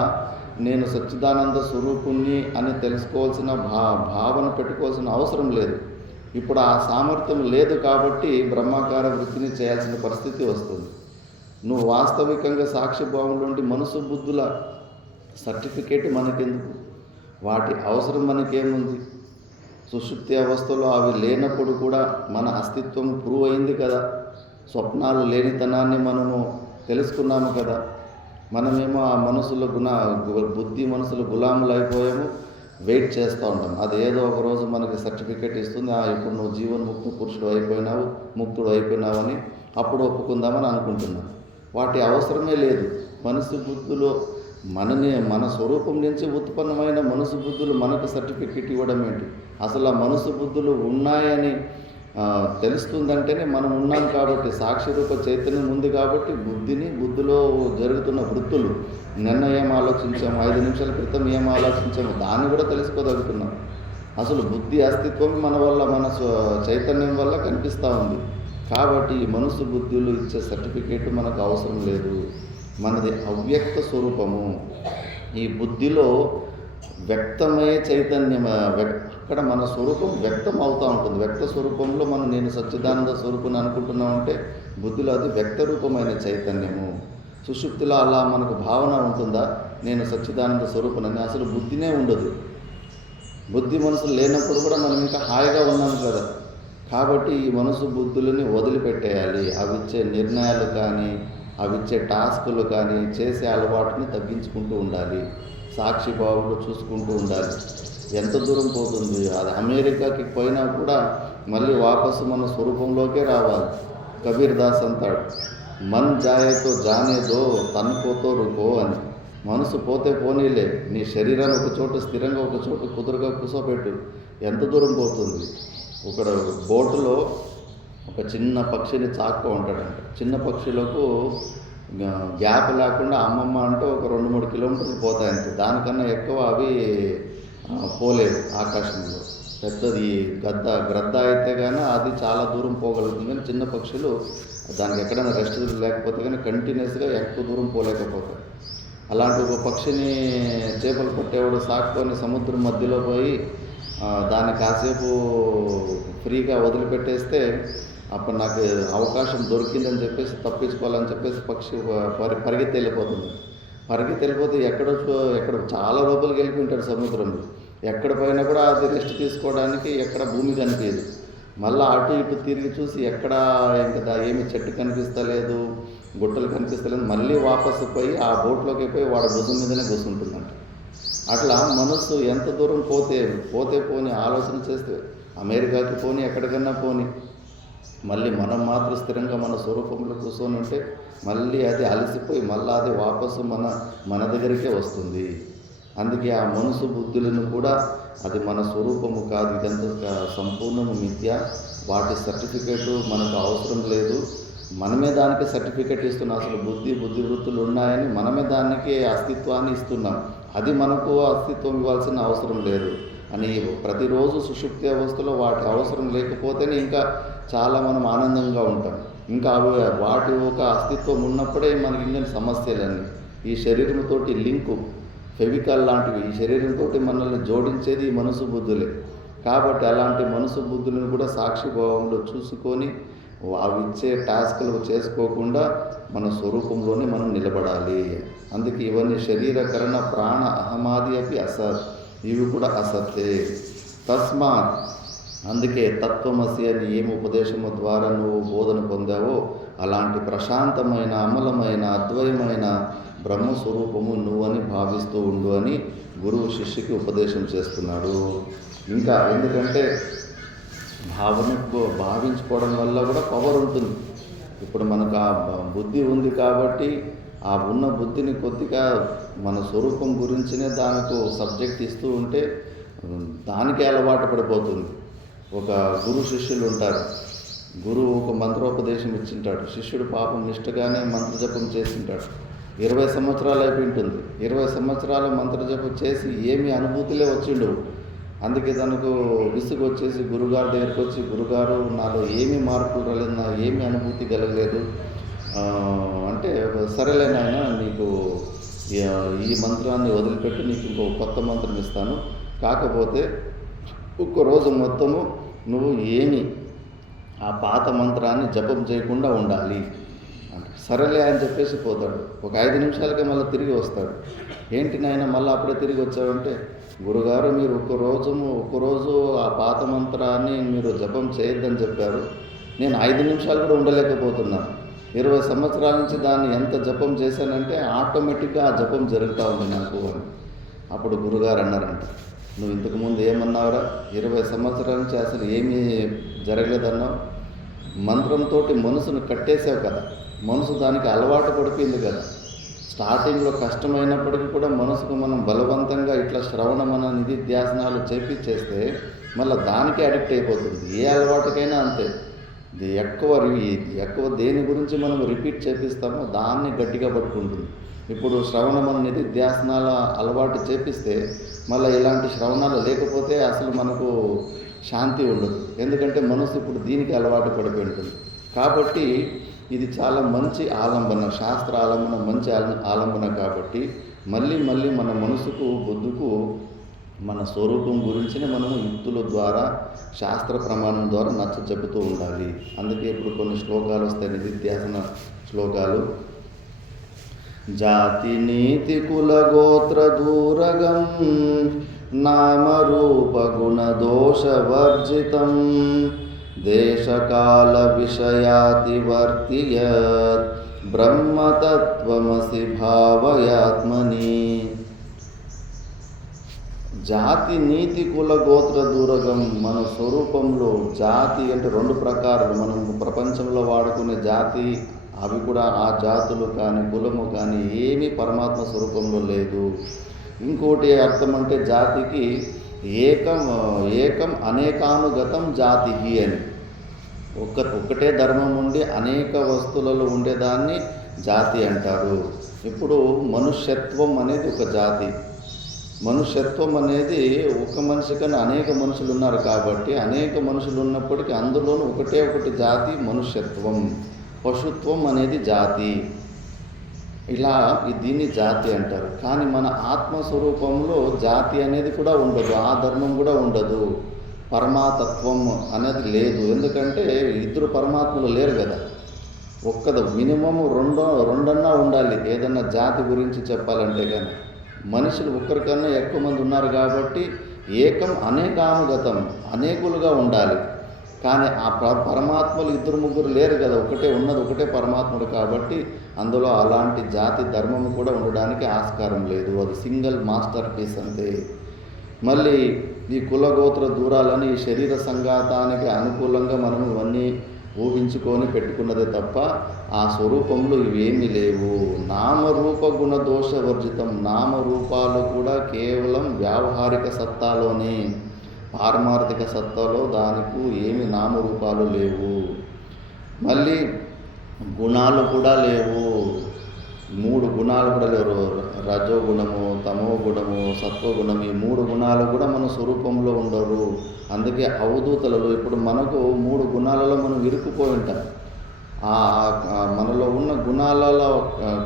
నేను సచ్చిదానంద స్వరూపుణ్ణి అని తెలుసుకోవాల్సిన భావన పెట్టుకోవాల్సిన అవసరం లేదు. ఇప్పుడు ఆ సామర్థ్యం లేదు కాబట్టి బ్రహ్మాకార వృత్తిని చేయాల్సిన పరిస్థితి వస్తుంది. నువ్వు వాస్తవికంగా సాక్షిభావం నుండి మనసు బుద్ధుల సర్టిఫికేట్ మనకెందుకు? వాటి అవసరం మనకేముంది? సుషుప్తి అవస్థలో అవి లేనప్పుడు కూడా మన అస్తిత్వం ప్రూవ్ అయింది కదా. స్వప్నాలు లేనితనాన్ని మనము తెలుసుకున్నాము కదా. మనమేమో ఆ మనసులో బుద్ధి మనసులో గులాములు అయిపోయాము, వెయిట్ చేస్తూ ఉంటాం. అది ఏదో ఒక రోజు మనకి సర్టిఫికేట్ ఇస్తుంది, ఇప్పుడు నువ్వు జీవన్ముక్త పురుషుడు అయిపోయినావు, ముక్తుడు అయిపోయినావు అని అప్పుడు ఒప్పుకుందామని అనుకుంటున్నాం. వాటి అవసరమే లేదు. మనసు బుద్ధులు మన స్వరూపం నుంచి ఉత్పన్నమైన మనసు బుద్ధులు మనకు సర్టిఫికేట్ ఇవ్వడం ఏంటి? అసలు ఆ మనసు బుద్ధులు ఉన్నాయని తెలుస్తుందంటేనే మనం ఉన్నాం కాబట్టి, సాక్షి రూప చైతన్యం ఉంది కాబట్టి బుద్ధిలో జరుగుతున్న వృత్తులు నిన్న ఏం ఆలోచించాము, 5 నిమిషాల క్రితం ఏం ఆలోచించాము దాన్ని కూడా తెలుసుకోగలుగుతున్నాం. అసలు బుద్ధి అస్తిత్వం మన వల్ల మన చైతన్యం వల్ల కనిపిస్తూ ఉంది. కాబట్టి ఈ మనసు బుద్ధులు ఇచ్చే సర్టిఫికేట్ మనకు అవసరం లేదు. మనది అవ్యక్త స్వరూపము. ఈ బుద్ధిలో వ్యక్తమయ్యే చైతన్యం, అక్కడ మన స్వరూపం వ్యక్తం అవుతూ ఉంటుంది. వ్యక్త స్వరూపంలో నేను సచ్చిదానంద స్వరూపుని అనుకుంటున్నామంటే బుద్ధిలో అది వ్యక్త రూపమైన చైతన్యము. సుషుప్తిలో అలా మనకు భావన ఉంటుందా నేను సచ్చిదానంద స్వరూపునని? అసలు బుద్ధినే ఉండదు. బుద్ధి మనసు లేనప్పుడు కూడా మనం ఇంకా హాయిగా ఉన్నాం కదా. కాబట్టి ఈ మనసు బుద్ధులని వదిలిపెట్టేయాలి. అవిచ్చే నిర్ణయాలు కానీ అవిచ్చే టాస్కులు కానీ చేసే అలవాటుని తగ్గించుకుంటూ ఉండాలి. సాక్షిభావంలో చూసుకుంటూ ఉండాలి. ఎంత దూరం పోతుంది అది? అమెరికాకి పోయినా కూడా మళ్ళీ వాపసు మన స్వరూపంలోకే రావాలి. కబీర్ దాస్ అంటాడు, మన్ జాయేతో జానేదో తన్కోతో రుకో అని. మనసు పోతే పోనీలే, నీ శరీరాన్ని ఒక చోట స్థిరంగా ఒక చోట కుదురుగా కూర్చోబెట్టు. ఎంత దూరం పోతుంది? ఒక బోటులో ఒక చిన్న పక్షిని చాక్కు ఉంటాడంట. చిన్న పక్షులకు గ్యాప్ లేకుండా అమ్మమ్మ అంటే ఒక 2-3 కిలోమీటర్లు పోతాయంటే, దానికన్నా ఎక్కువ అవి పోలేవు ఆకాశంలో. పెద్దది గ్రద్ద అయితే కానీ అది చాలా దూరం పోగలుగుతుంది. కానీ చిన్న పక్షులు దానికి ఎక్కడైనా రెస్ట్ లేకపోతే కానీ కంటిన్యూస్గా ఎక్కువ దూరం పోలేకపోతాయి. అలాంటి ఒక పక్షిని చేపలు పట్టేవాడు సాకుకొని సముద్రం మధ్యలో పోయి దాన్ని కాసేపు ఫ్రీగా వదిలిపెట్టేస్తే అప్పుడు నాకు అవకాశం దొరికిందని చెప్పేసి తప్పించుకోవాలని చెప్పేసి పక్షి పరిగెత్తి వెళ్ళిపోతే ఎక్కడ చాలా లోపలికి వెళ్ళిపోయింటాడు సముద్రంలో. ఎక్కడ పోయినా కూడా అది రెస్ట్ తీసుకోవడానికి ఎక్కడ భూమి కనిపించదు. మళ్ళీ అటు ఇటు తిరిగి చూసి ఎక్కడ ఇంకా ఏమి చెట్టు కనిపిస్తలేదు, గుట్టలు కనిపిస్తలేదు. మళ్ళీ వాపసు పోయి ఆ బోట్లోకి పోయి వాడి భుజం మీదనే కూర్చుంటుందంట. అట్లా మనస్సు ఎంత దూరం పోతే పోని ఆలోచన చేస్తే అమెరికాకి పోని ఎక్కడికన్నా పోని మళ్ళీ మనం మాత్రం స్థిరంగా మన స్వరూపంలో కూర్చొని ఉంటే మళ్ళీ అది అలసిపోయి మళ్ళీ అది వాపసు మన దగ్గరికే వస్తుంది. అందుకే ఆ మనసు బుద్ధులను కూడా అది మన స్వరూపము కాదు, ఇదంతా సంపూర్ణము మిథ్య. వాటి సర్టిఫికేటు మనకు అవసరం లేదు. మనమే దానికి సర్టిఫికేట్ ఇస్తున్నాం. అసలు బుద్ధి వృత్తులు ఉన్నాయని మనమే దానికి అస్తిత్వాన్ని ఇస్తున్నాం. అది మనకు అస్తిత్వం ఇవ్వాల్సిన అవసరం లేదు అని ప్రతిరోజు సుషుప్తి అవస్థలో వాటి అవసరం లేకపోతేనే ఇంకా చాలా మనం ఆనందంగా ఉంటాం. ఇంకా వాటి ఒక అస్తిత్వం ఉన్నప్పుడే మనకి ఇంకా సమస్యలన్నీ. ఈ శరీరంతో లింకు ఫెవికాల్ లాంటివి ఈ శరీరంతో మనల్ని జోడించేది ఈ మనసు బుద్ధులే. కాబట్టి అలాంటి మనసు బుద్ధులను కూడా సాక్షిభావంలో చూసుకొని అవి ఇచ్చే టాస్కులు చేసుకోకుండా మన స్వరూపంలోనే మనం నిలబడాలి. అందుకే ఇవన్నీ శరీరకరణ ప్రాణ అహమాది అవి అసత్, ఇవి కూడా అసత్తే. తస్మాత్ అందుకే తత్వమసి అని ఏం ఉపదేశము ద్వారా నువ్వు బోధన పొందావో అలాంటి ప్రశాంతమైన అమలమైన అద్వయమైన బ్రహ్మస్వరూపము నువ్వని భావిస్తూ ఉండు అని గురువు శిష్యుకి ఉపదేశం చేస్తున్నాడు. ఇంకా ఎందుకంటే భావించుకోవడం వల్ల కూడా పవర్ ఉంటుంది. ఇప్పుడు మనకు ఆ బుద్ధి ఉంది కాబట్టి ఆ ఉన్న బుద్ధిని కొద్దిగా మన స్వరూపం గురించినే దానికి సబ్జెక్ట్ ఇస్తూ ఉంటే దానికే అలవాటు పడిపోతుంది. ఒక గురు శిష్యులు ఉంటారు. గురువు ఒక మంత్రోపదేశం ఇచ్చింటాడు, శిష్యుడు పాపం నిష్ఠగానే మంత్రజపం చేసింటాడు. 20 సంవత్సరాలు అయిపోయి ఉంటుంది. 20 సంవత్సరాలు మంత్రజపం చేసి ఏమీ అనుభూతిలే వచ్చిండవు. అందుకే తనకు విసుగు వచ్చేసి గురుగారు దగ్గరికి వచ్చి, గురుగారు నాలో ఏమీ మార్పులు రాలేదు, నా ఏమీ అనుభూతి కలగలేదు అంటే, సరేలే నాయన, నీకు ఈ మంత్రాన్ని వదిలిపెట్టి నీకు ఇంకో కొత్త మంత్రం ఇస్తాను, కాకపోతే ఒక్కరోజు మొత్తము నువ్వు ఏమి ఆ పాత మంత్రాన్ని జపం చేయకుండా ఉండాలి అంటే, సరేలే అని చెప్పేసి పోతాడు. ఒక 5 నిమిషాలకే మళ్ళీ తిరిగి వస్తాడు. ఏంటి నాయన మళ్ళీ అప్పుడే తిరిగి వచ్చావంటే, గురుగారు మీరు ఒక్కరోజు ఆ పాత మంత్రాన్ని మీరు జపం చేయొద్దని చెప్పారు, నేను 5 నిమిషాలు కూడా ఉండలేకపోతున్నాను. 20 సంవత్సరాల నుంచి దాన్ని ఎంత జపం చేశానంటే ఆటోమేటిక్గా ఆ జపం జరుగుతూ ఉంది నాకు అని. అప్పుడు గురుగారు అన్నారంట, నువ్వు ఇంతకుముందు ఏమన్నావురా, 20 సంవత్సరాల నుంచి అసలు ఏమీ జరగలేదన్నావు, మంత్రంతో మనసును కట్టేసావు కదా, మనసు దానికి అలవాటు పడిపోయింది కదా. స్టార్టింగ్లో కష్టమైనప్పటికీ కూడా మనసుకు మనం బలవంతంగా ఇట్లా శ్రవణ మన నిధిధ్యాసనాలు చేస్తే మళ్ళీ దానికి అడిక్ట్ అయిపోతుంది. ఏ అలవాటుకైనా అంతే. ఇది ఎక్కువ దేని గురించి మనం రిపీట్ చేపిస్తామో దాన్ని గట్టిగా పట్టుకుంటుంది. ఇప్పుడు శ్రవణ మన నిధిధ్యాసనాల అలవాటు చేపిస్తే మళ్ళీ ఇలాంటి శ్రవణాలు లేకపోతే అసలు మనకు శాంతి ఉండదు. ఎందుకంటే మనసు ఇప్పుడు దీనికి అలవాటు పడిపోయి ఉంటుంది. కాబట్టి ఇది చాలా మంచి ఆలంబన, శాస్త్ర ఆలంబన, మంచి ఆలంబన. కాబట్టి మళ్ళీ మన మనసుకు బుద్ధుకు మన స్వరూపం గురించిన మనము యుక్తుల ద్వారా, శాస్త్ర ప్రమాణం ద్వారా నచ్చ చెబుతూ ఉండాలి. అందుకే ఇప్పుడు కొన్ని శ్లోకాలు వస్తాయి, నిధిధ్యాసన శ్లోకాలు. జాతి నీతి కుల గోత్ర దూరగం నామరూప గుణ దోష వర్జితం దేశకాల విషయాతివర్తి యత్ బ్రహ్మతత్వమసి భావయాత్మని. జాతి నీతి కుల గోత్ర దూరగం. మన స్వరూపంలో జాతి అంటే 2 ప్రకారాలు. మనం ప్రపంచంలో వాడుకునే జాతి, అవి కూడా ఆ జాతులు కానీ కులము కానీ ఏమీ పరమాత్మ స్వరూపంలో లేదు. ఇంకోటి అర్థం అంటే జాతికి ఏకం అనేకానుగతం జాతి అని. ఒక్కటే ధర్మం ఉండి అనేక వస్తువులలో ఉండేదాన్ని జాతి అంటారు. ఇప్పుడు మనుష్యత్వం అనేది ఒక జాతి. మనుష్యత్వం అనేది ఒక మనిషి కన్నా అనేక మనుషులు ఉన్నారు కాబట్టి అనేక మనుషులు ఉన్నప్పటికీ అందులోనూ ఒకటి జాతి మనుష్యత్వం. పశుత్వం అనేది జాతి. ఇలా దీన్ని జాతి అంటారు. కానీ మన ఆత్మస్వరూపంలో జాతి అనేది కూడా ఉండదు, ఆ ధర్మం కూడా ఉండదు, పరమాతత్వం అనేది లేదు. ఎందుకంటే 2 పరమాత్మలు లేరు కదా. మినిమము రెండన్నా ఉండాలి ఏదన్నా జాతి గురించి చెప్పాలంటే. కానీ మనుషులు ఒకరికన్నా ఎక్కువ మంది ఉన్నారు కాబట్టి ఏకం అనేకానుగతం, అనేకులుగా ఉండాలి. కానీ ఆ పరమాత్మలు 2-3 లేరు కదా, ఒకటే పరమాత్ముడు. కాబట్టి అందులో అలాంటి జాతి ధర్మం కూడా ఉండడానికి ఆస్కారం లేదు. అది సింగిల్ మాస్టర్ పీస్ అంతే. మళ్ళీ ఈ కులగోత్ర దూరాలని ఈ శరీర సంఘాతానికి అనుకూలంగా మనం ఇవన్నీ ఊహించుకొని పెట్టుకున్నదే తప్ప ఆ స్వరూపంలో ఇవేమీ లేవు. నామరూప గుణ దోష వర్జితం. నామరూపాలు కూడా కేవలం వ్యావహారిక సత్తాలోనే, పారమార్థిక సత్తాలో దానికి ఏమి నామరూపాలు లేవు. మళ్ళీ గుణాలు కూడా లేవు. 3 గుణాలు కూడా లేవు. రజోగుణము, తమో గుణము, సత్వగుణము. ఈ 3 గుణాలు కూడా మన స్వరూపంలో ఉండరు. అందుకే అవధూతలలో ఇప్పుడు మనకు 3 గుణాలలో మనం ఇరుక్కుపోయి ఉంటాం. మనలో ఉన్న గుణాలలో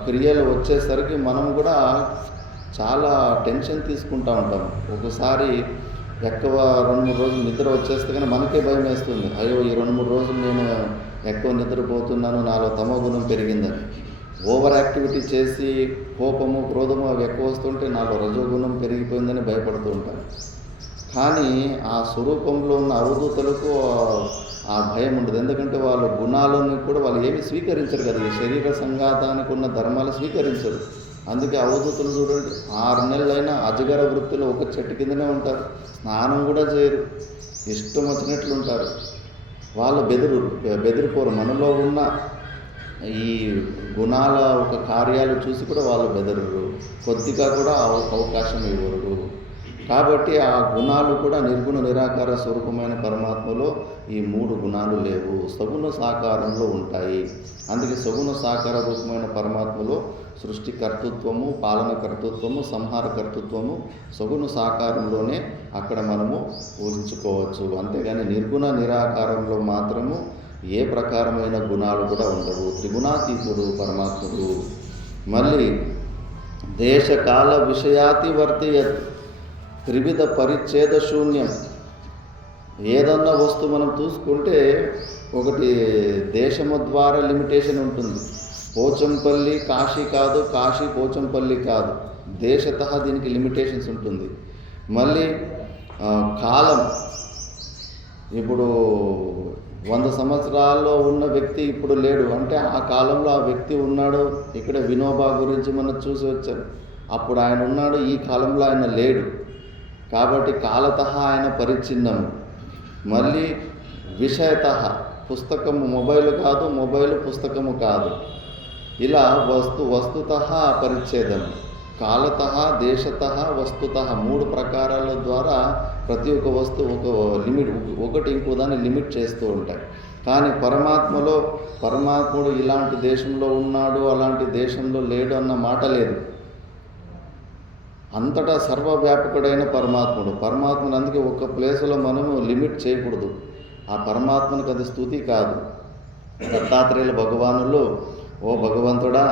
క్రియలు వచ్చేసరికి మనం కూడా చాలా టెన్షన్ తీసుకుంటూ ఉంటాం. ఒకసారి ఎక్కువ 2-3 రోజులు నిద్ర వచ్చేస్తే కానీ మనకే భయం వేస్తుంది. అయ్యో ఈ 2-3 రోజులు నేను ఎక్కువ నిద్రపోతున్నాను, నాలో తమో గుణం పెరిగిందని. ఓవర్ యాక్టివిటీ చేసి కోపము, క్రోధము అవి ఎక్కువ వస్తుంటే నాలో రజోగుణం పెరిగిపోయిందని భయపడుతూ ఉంటాను. కానీ ఆ స్వరూపంలో ఉన్న అవధూతలకు ఆ భయం ఉండదు. ఎందుకంటే వాళ్ళ గుణాలను కూడా వాళ్ళు ఏమి స్వీకరించరు కదా. ఈ శరీర సంఘాతానికి ఉన్న ధర్మాలు స్వీకరించరు. అందుకే అవధూతలు చూడండి, 6 నెలలైనా అజగర వృత్తిలో ఒక చెట్టు కిందనే ఉంటారు, స్నానం కూడా చేయరు, ఇష్టం వచ్చినట్లు ఉంటారు. వాళ్ళు బెదిరిపోరు. మనలో ఉన్న ఈ గుణాల ఒక కార్యాలు చూసి కూడా వాళ్ళు బెదరరు, కొద్దిగా కూడా అవకాశం ఇవ్వరు. కాబట్టి ఆ గుణాలు కూడా నిర్గుణ నిరాకార స్వరూపమైన పరమాత్మలో ఈ 3 గుణాలు లేవు, సగుణ సాకారంలో ఉంటాయి. అందుకే సగుణ సాకార రూపమైన పరమాత్మలో సృష్టి కర్తృత్వము, పాలన కర్తృత్వము, సంహార కర్తృత్వము సగుణ సాకారంలోనే అక్కడ మనము ఊహించుకోవచ్చు. అంతేగాని నిర్గుణ నిరాకారంలో మాత్రము ఏ ప్రకారమైన గుణాలు కూడా ఉండవు. త్రిగుణాతీతుడు పరమాత్ముడు. మళ్ళీ దేశకాల విషయాతి వర్తయత్, త్రివిధ పరిచ్ఛేద శూన్యం. ఏదన్నా వస్తువు మనం చూసుకుంటే ఒకటి దేశము ద్వారా లిమిటేషన్ ఉంటుంది. పోచంపల్లి కాశీ కాదు, కాశీ పోచంపల్లి కాదు, దేశతః దీనికి లిమిటేషన్స్ ఉంటుంది. మళ్ళీ కాలం, ఇప్పుడు 100 సంవత్సరాల్లో ఉన్న వ్యక్తి ఇప్పుడు లేడు అంటే ఆ కాలంలో ఆ వ్యక్తి ఉన్నాడు. ఇక్కడ వినోబా గురించి మనం చూసి వచ్చాం, అప్పుడు ఆయన ఉన్నాడు, ఈ కాలంలో ఆయన లేడు. కాబట్టి కాలతః ఆయన పరిచ్ఛిన్నము. మళ్ళీ విషయతః, పుస్తకము మొబైల్ కాదు, మొబైల్ పుస్తకము కాదు. ఇలా వస్తుతః పరిచ్ఛేదం, కాలతః, దేశతః, వస్తుతః 3 ప్రకారాల ద్వారా ప్రతి ఒక్క వస్తువు ఒక లిమిట్, ఒకటి ఇంకో దాన్ని లిమిట్ చేస్తూ ఉంటాయి. కానీ పరమాత్ముడు ఇలాంటి దేశంలో ఉన్నాడు, అలాంటి దేశంలో లేడు అన్న మాట లేదు. అంతటా సర్వవ్యాపకుడైన పరమాత్ముడు. అందుకే ఒక్క ప్లేసులో మనము లిమిట్ చేయకూడదు. ఆ పరమాత్మనికి అది స్తుతి కాదు. దత్తాత్రేయుల భగవానులు, ఓ భగవంతుడా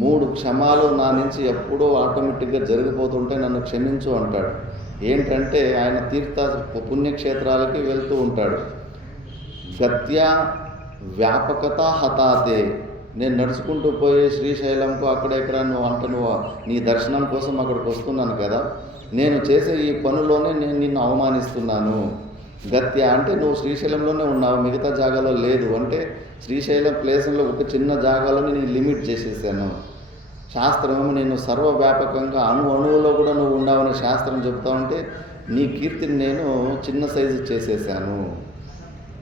3 క్షమాలు నా నుంచి ఎప్పుడూ ఆటోమేటిక్గా జరిగిపోతుంటే నన్ను క్షమించు అంటాడు. ఏంటంటే ఆయన పుణ్యక్షేత్రాలకి వెళ్తూ ఉంటాడు. గత్య వ్యాపకత హతాతే, నేను నడుచుకుంటూ పోయి శ్రీశైలంకు అక్కడెక్కడ నువ్వు నీ దర్శనం కోసం అక్కడికి వస్తున్నాను కదా, నేను చేసే ఈ పనులోనే నేను నిన్ను అవమానిస్తున్నాను. గత్య అంటే నువ్వు శ్రీశైలంలోనే ఉన్నావు, మిగతా జాగాలో లేదు. అంటే శ్రీశైలం ప్లేస్లో ఒక చిన్న జాగాలోనే నేను లిమిట్ చేసేసాను. శాస్త్రం నేను సర్వవ్యాపకంగా అణువులో కూడా నువ్వు ఉండవని శాస్త్రం చెప్తా ఉంటే నీ కీర్తిని నేను చిన్న సైజు చేసేసాను.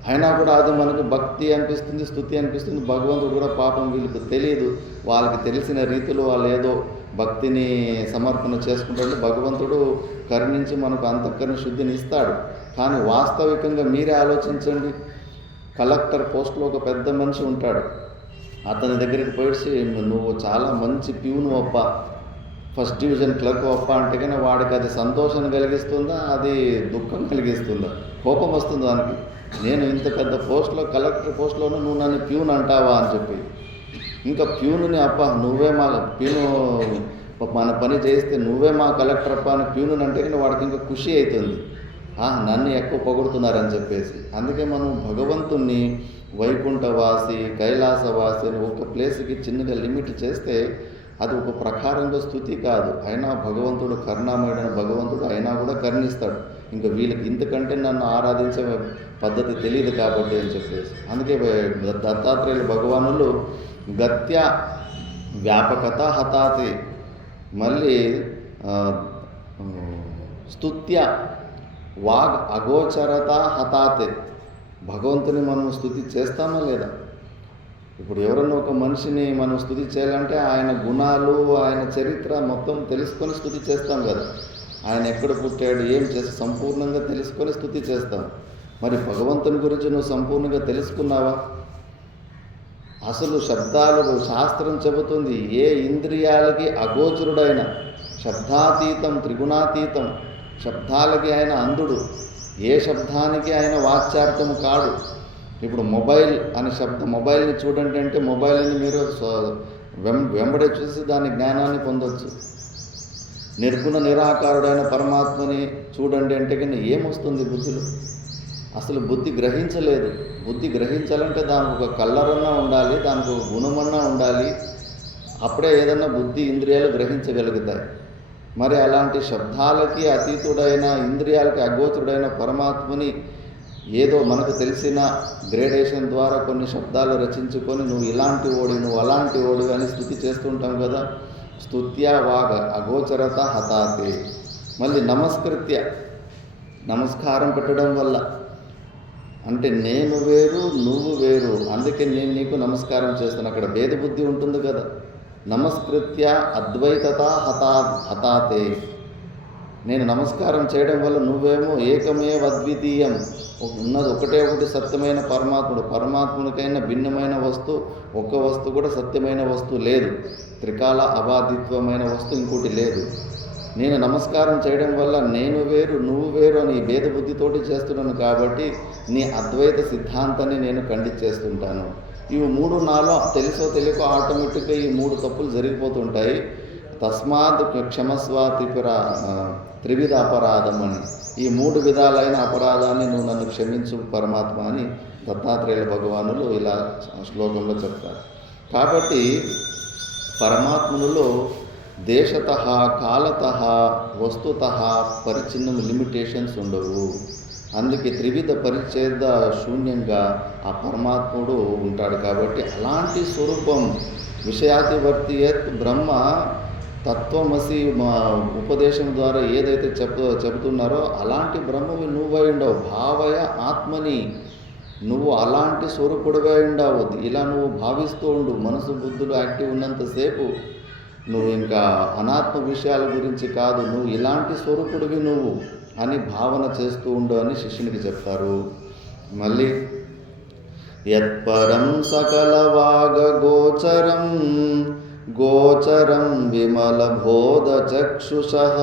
అయినా కూడా అది మనకు భక్తి అనిపిస్తుంది, స్తుతి అనిపిస్తుంది. భగవంతుడు కూడా పాపం వీళ్ళకి తెలియదు, వాళ్ళకి తెలిసిన రీతిలో వాళ్ళు ఏదో భక్తిని సమర్పణ చేసుకుంటే భగవంతుడు కరుణించి మనకు అంతఃకరణ శుద్ధిని ఇస్తాడు. కానీ వాస్తవికంగా మీరే ఆలోచించండి. కలెక్టర్ పోస్ట్లో ఒక పెద్ద మనిషి ఉంటాడు, అతని దగ్గరికి పోయి నువ్వు చాలా మంచి ప్యూను అప్ప, ఫస్ట్ డివిజన్ క్లర్క్ అప్ప అంటే కానీ వాడికి అది సంతోషాన్ని కలిగిస్తుందా, అది దుఃఖం కలిగిస్తుందా, కోపం వస్తుంది దానికి. నేను ఇంత పెద్ద పోస్ట్లో, కలెక్టర్ పోస్ట్లోనూ నువ్వు నన్ను ప్యూన్ అంటావా అని చెప్పి, ఇంకా ప్యూనుని అప్ప నువ్వే మా ప్యూను మన పని చేస్తే నువ్వే మా కలెక్టర్ అప్ప అని ప్యూను అంటే కానీ వాడికి ఇంకా ఖుషి అవుతుంది, నన్ను ఎక్కువ పొగుడుతున్నారని చెప్పేసి. అందుకే మనం భగవంతుణ్ణి వైకుంఠవాసి, కైలాసవాసి అని ఒక ప్లేస్కి చిన్నగా లిమిట్ చేస్తే అది ఒక ప్రకారంగా స్తుతి కాదు. అయినా భగవంతుడు కరుణామయుడైన భగవంతుడు అయినా కూడా కరుణిస్తాడు. ఇంకా వీళ్ళకి ఇంతకంటే నన్ను ఆరాధించే పద్ధతి తెలియదు కాబట్టి అని చెప్పేసి. అందుకే దత్తాత్రేయుల భగవానులు గత్య వ్యాపకత హతాతి, మళ్ళీ స్తుత్య వాగ్ అగోచరత హతాతే. భగవంతుని మనం స్తుతి చేస్తామా లేదా? ఇప్పుడు ఎవరన్నా ఒక మనిషిని మనం స్తుతి చేయాలంటే ఆయన గుణాలు, ఆయన చరిత్ర మొత్తం తెలుసుకొని స్తుతి చేస్తాం కదా. ఆయన ఎక్కడ పుట్టాడు, ఏం చేసి సంపూర్ణంగా తెలుసుకొని స్తుతి చేస్తాం. మరి భగవంతుని గురించి నువ్వు సంపూర్ణంగా తెలుసుకున్నావా? అసలు శబ్దాలు శాస్త్రం చెబుతుంది, ఏ ఇంద్రియాలకి అగోచరుడైన, శబ్దాతీతం, త్రిగుణాతీతం, శబ్దాలకి ఆయన అంధుడు, ఏ శబ్దానికి ఆయన వాచ్యార్థము కాడు. ఇప్పుడు మొబైల్ అనే శబ్దం, మొబైల్ని చూడండి అంటే మొబైల్ని మీరు వెంబడే చూసి దాని జ్ఞానాన్ని పొందొచ్చు. నిర్గుణ నిరాకారుడైన పరమాత్మని చూడండి అంటే కానీ ఏమొస్తుంది బుద్ధిలో? అసలు బుద్ధి గ్రహించలేదు. బుద్ధి గ్రహించాలంటే దానికి ఒక కల్లరన్నా ఉండాలి, దానికి ఒక గుణమన్నా ఉండాలి, అప్పుడే ఏదన్నా బుద్ధి ఇంద్రియాలు గ్రహించగలుగుతాయి. మరి అలాంటి శబ్దాలకి అతీతుడైన, ఇంద్రియాలకి అగోచరుడైన పరమాత్మని ఏదో మనకు తెలిసిన గ్రేడేషన్ ద్వారా కొన్ని శబ్దాలు రచించుకొని నువ్వు ఇలాంటి ఓడి, నువ్వు అలాంటి ఓడి అని స్తుతి చేస్తుంటాం కదా. స్తుత్య వాగ అగోచరత హతాతే. మళ్ళీ నమస్కృత్య, నమస్కారం పెట్టడం వల్ల అంటే నేను వేరు, నువ్వు వేరు, అందుకే నేను నీకు నమస్కారం చేస్తాను. అక్కడ భేద బుద్ధి ఉంటుంది కదా. నమస్కృత్య అద్వైతత హతాతే. నేను నమస్కారం చేయడం వల్ల నువ్వేమో ఏకమేవ అద్వితీయం, ఉన్నది ఒకటే ఒకటి సత్యమైన పరమాత్ముడు. పరమాత్మునికైనా భిన్నమైన వస్తువు, ఒక్క వస్తువు కూడా సత్యమైన వస్తువు లేదు. త్రికాల అబాధిత్వమైన వస్తువు ఇంకోటి లేదు. నేను నమస్కారం చేయడం వల్ల నేను వేరు, నువ్వు వేరు అని భేద బుద్ధితోటి చేస్తున్నాను కాబట్టి నీ అద్వైత సిద్ధాంతాన్ని నేను ఖండించేస్తుంటాను. ఇవి మూడు నాలో తెలుసో తెలియకో ఆటోమేటిక్గా ఈ మూడు తప్పులు జరిగిపోతుంటాయి. తస్మాత్ క్షమస్వ త్రివిధ అపరాధం అని. ఈ మూడు విధాలైన అపరాధాన్ని నువ్వు నన్ను క్షమించు పరమాత్మ అని దత్తాత్రేయుల భగవానులు ఇలా శ్లోకంలో చెప్తారు. కాబట్టి పరమాత్మలో దేశత కాలత వస్తుత పరిచ్ఛిన్నం లిమిటేషన్స్ ఉండవు. అందుకే త్రివిధ పరిచ్ఛేద శూన్యంగా ఆ పరమాత్ముడు ఉంటాడు. కాబట్టి అలాంటి స్వరూపం విషయాతివర్తియత్ బ్రహ్మ తత్వమసి ఉపదేశం ద్వారా ఏదైతే చెబుతున్నారో అలాంటి బ్రహ్మవి నువ్వై ఉండవు. భావయ ఆత్మని, నువ్వు అలాంటి స్వరూపుడివై ఉండవు. ఇలా నువ్వు భావిస్తూ ఉండు. మనసు బుద్ధులు యాక్టివ్ ఉన్నంతసేపు నువ్వు ఇంకా అనాత్మ విషయాల గురించి కాదు, నువ్వు ఇలాంటి స్వరూపుడివి నువ్వు అని భావన చేస్తూ ఉండు అని శిష్యునికి చెప్తారు. మళ్ళీ యత్పరం సకల వాగ గోచరం విమల బోధ చక్షుషః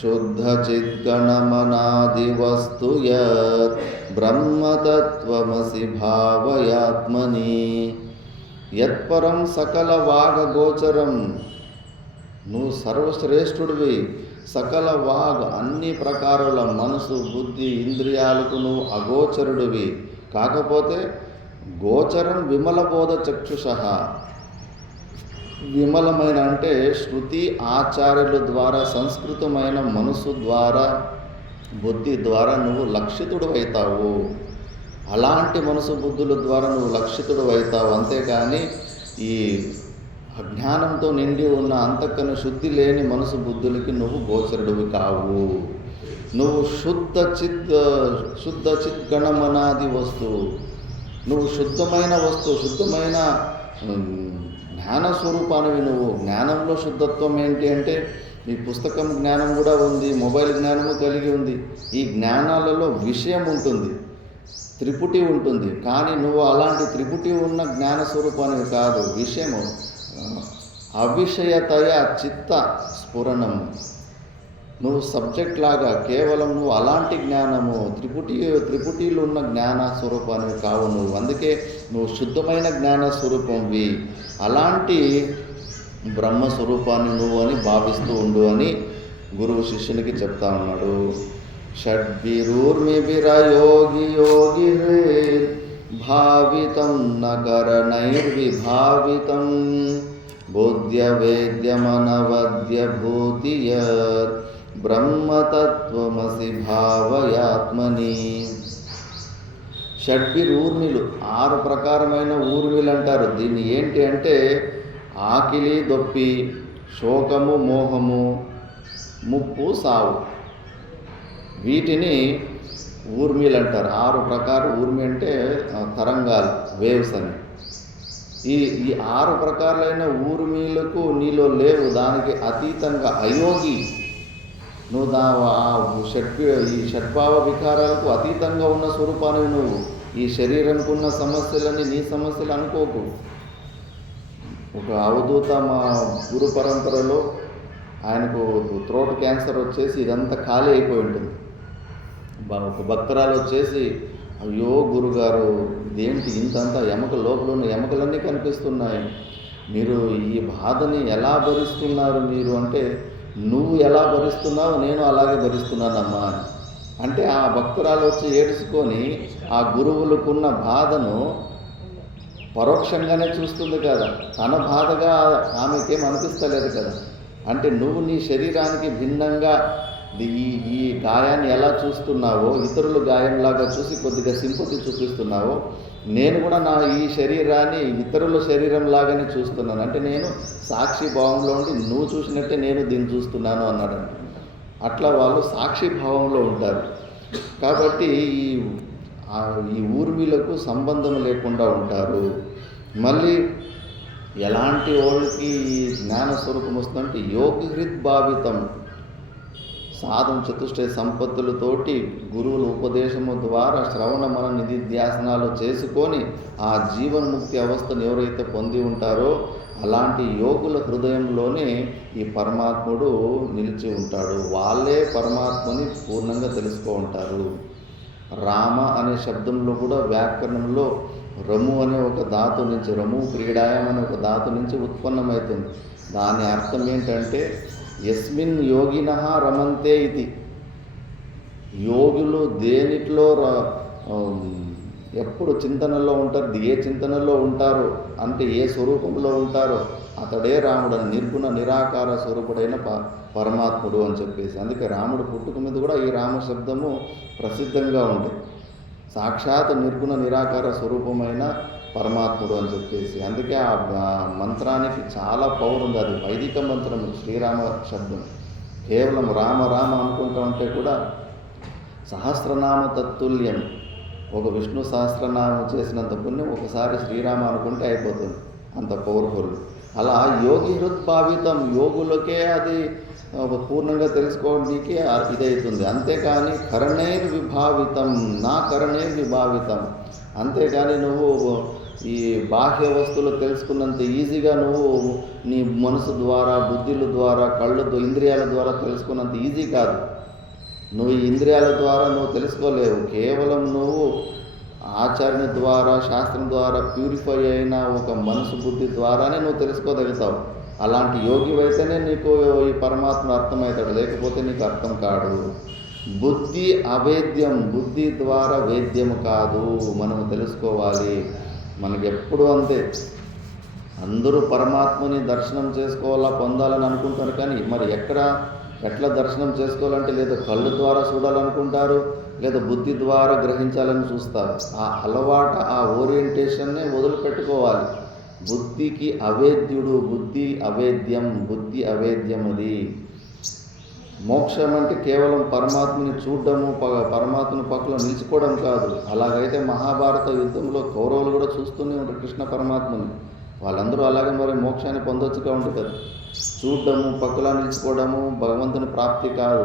శుద్ధ చిద్గణమనాది వస్తు యత్ బ్రహ్మతత్వమసి భావయాత్మని. యత్పరం సకల వాగ గోచరం, నువ్వు సర్వశ్రేష్ఠుడివి. సకల వాగ్ అన్ని ప్రకారాల మనసు బుద్ధి ఇంద్రియాలకు నువ్వు అగోచరుడివి. కాకపోతే గోచరం విమల బోధ చక్షుషః, విమలమైన అంటే శృతి ఆచార్యుల ద్వారా సంస్కృతమైన మనసు ద్వారా బుద్ధి ద్వారా నువ్వు లక్షితుడు అవుతావు. అలాంటి మనసు బుద్ధుల ద్వారా నువ్వు లక్షితుడు అవుతావు. అంతేకాని ఈ అజ్ఞానంతో నిండి ఉన్న అంతకన్నా శుద్ధి లేని మనసు బుద్ధులకి నువ్వు గోచరుడివి కావు. నువ్వు శుద్ధ చిత్ గణమనాది వస్తువు, నువ్వు శుద్ధమైన వస్తువు, శుద్ధమైన జ్ఞాన స్వరూపానివి నువ్వు. జ్ఞానంలో శుద్ధత్వం ఏంటి అంటే ఈ పుస్తకం జ్ఞానం కూడా ఉంది, మొబైల్ జ్ఞానము కలిగి ఉంది. ఈ జ్ఞానాలలో విషయం ఉంటుంది, త్రిపుటి ఉంటుంది. కానీ నువ్వు అలాంటి త్రిపుటి ఉన్న జ్ఞాన స్వరూపానివి కాదు. విషయము అవిషయతయ చిత్త స్ఫురణం, నువ్వు సబ్జెక్ట్ లాగా కేవలం నువ్వు అలాంటి జ్ఞానము త్రిపుటీలు ఉన్న జ్ఞాన స్వరూపానివి కావు నువ్వు. అందుకే నువ్వు శుద్ధమైన జ్ఞాన స్వరూపంవి. అలాంటి బ్రహ్మస్వరూపాన్ని నువ్వు అని భావిస్తూ ఉండు అని గురువు శిష్యునికి చెప్తా ఉన్నాడు. షడ్భిరూర్మిభిరయోగి భావితం నకరణైర్విభావితం బోధ్య వేద్యమనవద్య భూతియత్ బ్రహ్మతత్వమసి భావయాత్మని. షడ్భిరూర్మిలు 6 ప్రకారమైన ఊర్మిలు అంటారు. దీన్ని ఏంటి అంటే ఆకిలి దొప్పి, శోకము మోహము, ముప్పు సావు, వీటిని ఊర్మిలు అంటారు. 6 ప్రకారం. ఊర్మి అంటే తరంగాలు, వేవ్స్ అని. ఈ 6 ప్రకారాలైన ఊర్మిలకు నీలో లేవు. దానికి అతీతంగా అయోగి నువ్వు ఈ షడ్భావ వికారాలకు అతీతంగా ఉన్న స్వరూపాన్ని నువ్వు. ఈ శరీరంకు ఉన్న సమస్యలని నీ సమస్యలు అనుకోకు. ఒక అవధూత మా గురు పరంపరలో ఆయనకు థ్రోట్ క్యాన్సర్ వచ్చేసి ఇదంతా ఖాళీ అయిపోయి ఉంటుంది. ఒక భక్తురాలు వచ్చేసి, అయ్యో గురుగారు ఇదేంటి ఇంతంతా లోపల ఉన్న ఎముకలన్నీ కనిపిస్తున్నాయి, మీరు ఈ బాధని ఎలా భరిస్తున్నారు మీరు అంటే, నువ్వు ఎలా భరిస్తున్నావు నేను అలాగే భరిస్తున్నానమ్మా అని. అంటే ఆ భక్తురాలు వచ్చి ఏడుచుకొని ఆ గురువులకున్న బాధను పరోక్షంగానే చూస్తుంది కదా, తన బాధగా ఆమెకేం అనిపిస్తలేదు కదా. అంటే నువ్వు నీ శరీరానికి భిన్నంగా ఈ గాయాన్ని ఎలా చూస్తున్నావో, ఇతరులు గాయంలాగా చూసి కొద్దిగా సింపతి చూపిస్తున్నావో, నేను కూడా నా ఈ శరీరాన్ని ఇతరుల శరీరం లాగానే చూస్తున్నాను. అంటే నేను సాక్షి భావంలో ఉండి నువ్వు చూసినట్టే నేను దీన్ని చూస్తున్నాను అన్నాడు. అట్లా వాళ్ళు సాక్షి భావంలో ఉంటారు. కాబట్టి ఈ ఈ ఊర్మిలకు సంబంధం లేకుండా ఉంటారు. మళ్ళీ ఎలాంటి వాళ్ళకి ఈ జ్ఞాన స్వరూపం వస్తుందంటే యోగిహృద్ భావితం, సాధన చతుష్టయ సంపత్తులతోటి గురువుల ఉపదేశము ద్వారా శ్రవణ మన నిధిధ్యాసనాలు చేసుకొని ఆ జీవన్ముక్తి అవస్థను ఎవరైతే పొంది ఉంటారో అలాంటి యోగుల హృదయంలోనే ఈ పరమాత్ముడు నిలిచి ఉంటాడు. వాళ్ళే పరమాత్మని పూర్ణంగా తెలుసుకో ఉంటారు. రామ అనే శబ్దంలో కూడా వ్యాకరణంలో రము అనే ఒక ధాతు నుంచి, రము క్రీడాయం అనే ఒక ధాతు నుంచి ఉత్పన్నమవుతుంది. దాని అర్థం ఏంటంటే యస్మిన్ యోగినః రమంతే ఇది. యోగులు దేనిట్లో ఎప్పుడు చింతనలో ఉంటారు, ఏ చింతనలో ఉంటారో అంటే ఏ స్వరూపంలో ఉంటారో అతడే రాముడు అని, నిర్గుణ నిరాకార స్వరూపుడైన పరమాత్ముడు అని చెప్పేసి. అందుకే రాముడు పుట్టుక మీద కూడా ఈ రామ శబ్దము ప్రసిద్ధంగా ఉంది. సాక్షాత్ నిర్గుణ నిరాకార స్వరూపమైన పరమాత్ముడు అని చెప్పేసి. అందుకే ఆ మంత్రానికి చాలా పవర్ ఉంది. అది వైదిక మంత్రము, శ్రీరామ శబ్దం. కేవలం రామ రామ అనుకుంటూ ఉంటే కూడా సహస్రనామ తత్తుల్యం, ఒక విష్ణు సహస్రనామం చేసినంత పుణ్యం ఒకసారి శ్రీరామ అనుకుంటే అయిపోతుంది, అంత పవర్ఫుల్. అలా యోగి హృద్భావితం, యోగులకే అది పూర్ణంగా తెలుసుకోవడానికి ఇదవుతుంది. అంతేకాని కరణైర్ విభావితం, నా కరణైర్ విభావితం. అంతేకాని నువ్వు ఈ బాహ్య వస్తువులు తెలుసుకున్నంత ఈజీగా నువ్వు నీ మనసు ద్వారా, బుద్ధిల ద్వారా, కళ్ళతో, ఇంద్రియాల ద్వారా తెలుసుకున్నంత ఈజీ కాదు. నువ్వు ఈ ఇంద్రియాల ద్వారా నువ్వు తెలుసుకోలేవు. కేవలం నువ్వు ఆచరణ ద్వారా, శాస్త్రం ద్వారా ప్యూరిఫై అయిన ఒక మనసు బుద్ధి ద్వారానే నువ్వు తెలుసుకోగలుగుతావు. అలాంటి యోగి అయితేనే నీకు ఈ పరమాత్మ అర్థమవుతాడు, లేకపోతే నీకు అర్థం కాడు. బుద్ధి అవేద్యం, బుద్ధి ద్వారా వేద్యం కాదు, మనం తెలుసుకోవాలి. మనకి ఎప్పుడు అంతే, అందరూ పరమాత్మని దర్శనం చేసుకోవాలా, పొందాలని అనుకుంటారు. కానీ మరి ఎట్లా దర్శనం చేసుకోవాలంటే లేదా కళ్ళు ద్వారా చూడాలనుకుంటారు, లేదా బుద్ధి ద్వారా గ్రహించాలని చూస్తారు. ఆ అలవాటు, ఆ ఓరియంటేషన్నే వదిలిపెట్టుకోవాలి. బుద్ధికి అవేద్యుడు, బుద్ధి అవేద్యం, బుద్ధి అవేద్యం. అది మోక్షం అంటే కేవలం పరమాత్మని చూడడము, పరమాత్మని పక్కన నిలుచుకోవడం కాదు. అలాగైతే మహాభారత యుద్ధంలో కౌరవులు కూడా చూస్తూనే ఉంటారు కృష్ణ పరమాత్మని. వాళ్ళందరూ అలాగే మరి మోక్షాన్ని పొందొచ్చుగా ఉంటుంది కదా. చూడడము, పక్కలా నిలుచుకోవడము భగవంతుని ప్రాప్తి కాదు.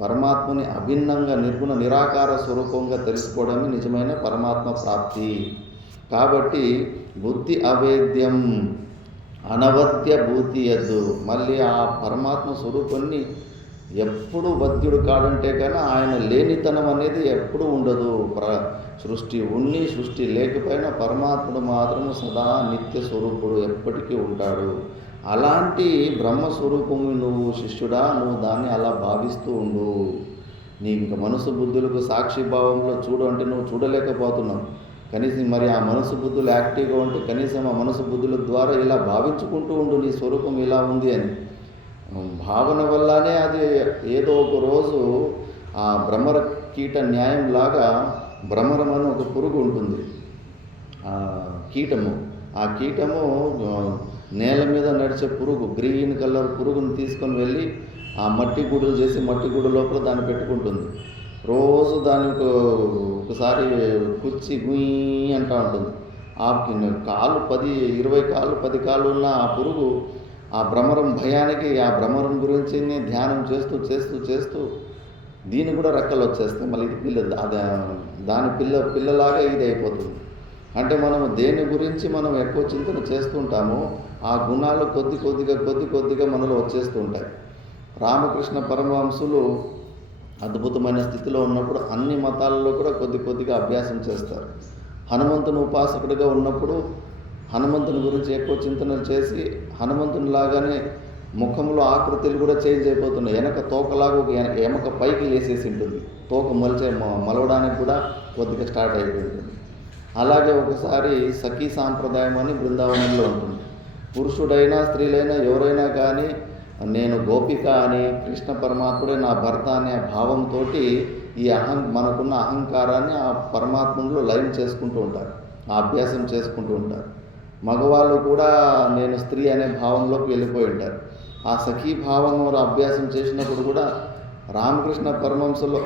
పరమాత్మని అభిన్నంగా నిర్గుణ నిరాకార స్వరూపంగా తెలుసుకోవడమే నిజమైన పరమాత్మ ప్రాప్తి. కాబట్టి బుద్ధి అవేద్యం, అనవద్య భూతి యద్దు. మళ్ళీ ఆ పరమాత్మ స్వరూపాన్ని ఎప్పుడు వద్యుడు కాడంటే కానీ ఆయన లేనితనం అనేది ఎప్పుడు ఉండదు. సృష్టి ఉన్ని సృష్టి లేకపోయినా పరమాత్ముడు మాత్రము సదా నిత్య స్వరూపుడు, ఎప్పటికీ ఉంటాడు. అలాంటి బ్రహ్మస్వరూపము నువ్వు శిష్యుడా, నువ్వు దాన్ని అలా భావిస్తూ ఉండు. నీ ఇంక మనసు బుద్ధులకు సాక్షిభావంలో చూడు అంటే నువ్వు చూడలేకపోతున్నావు. కనీసం మరి ఆ మనసు బుద్ధులు యాక్టివ్గా ఉంటే కనీసం ఆ మనసు బుద్ధుల ద్వారా ఇలా భావించుకుంటూ ఉండు, నీ స్వరూపం ఇలా ఉంది అని. భావన వల్లనే అది ఏదో ఒక రోజు ఆ భ్రమర కీట న్యాయం లాగా భ్రమరం అని ఒక పురుగు ఉంటుంది, కీటము. ఆ కీటము నేల మీద నడిచే పురుగు, గ్రీన్ కలర్ పురుగును తీసుకొని వెళ్ళి ఆ మట్టి గూడులు చేసి మట్టి గూడు లోపల దాన్ని పెట్టుకుంటుంది. రోజు దానికి ఒకసారి కుచ్చి గుయ్యి అంటూ ఉంటుంది. ఆ కాళ్ళు 10-20 కాళ్ళు 10 కాళ్ళు ఉన్న ఆ పురుగు ఆ భ్రమరం భయానికి, ఆ భ్రమరం గురించి ధ్యానం చేస్తూ చేస్తూ చేస్తూ దీన్ని కూడా రెక్కలు వచ్చేస్తాయి. మళ్ళీ ఇది దాని పిల్లలాగా ఇది అయిపోతుంది. అంటే మనము దేని గురించి మనం ఎక్కువ చింతన చేస్తుంటామో ఆ గుణాలు కొద్ది కొద్దిగా మనలో వచ్చేస్తూ ఉంటాయి. రామకృష్ణ పరమహంసులు అద్భుతమైన స్థితిలో ఉన్నప్పుడు అన్ని మతాలలో కూడా కొద్దిగా అభ్యాసం చేస్తారు. హనుమంతుని ఉపాసకుడిగా ఉన్నప్పుడు హనుమంతుని గురించి ఎక్కువ చింతనలు చేసి హనుమంతుని లాగానే ముఖంలో ఆకృతులు కూడా చేంజ్ అయిపోతున్నాయి. వెనక తోకలాగా ఒక ఎమక పైకి లేసేసి ఉంటుంది, తోక మలవడానికి కూడా కొద్దిగా స్టార్ట్ అయిపోయి ఉంటుంది. అలాగే ఒకసారి సఖీ సాంప్రదాయం అని బృందావనంలో ఉంటుంది. పురుషుడైనా స్త్రీలైనా ఎవరైనా కానీ నేను గోపిక అని, కృష్ణ పరమాత్ముడే నా భర్త అనే భావంతో ఈ మనకున్న అహంకారాన్ని ఆ పరమాత్మలో లైన్ చేసుకుంటూ ఉంటారు, ఆ అభ్యాసం చేసుకుంటూ ఉంటారు. మగవాళ్ళు కూడా నేను స్త్రీ అనే భావంలోకి వెళ్ళిపోయి ఉంటారు. ఆ సఖీ భావం అభ్యాసం చేసినప్పుడు కూడా రామకృష్ణ పరమహంసలో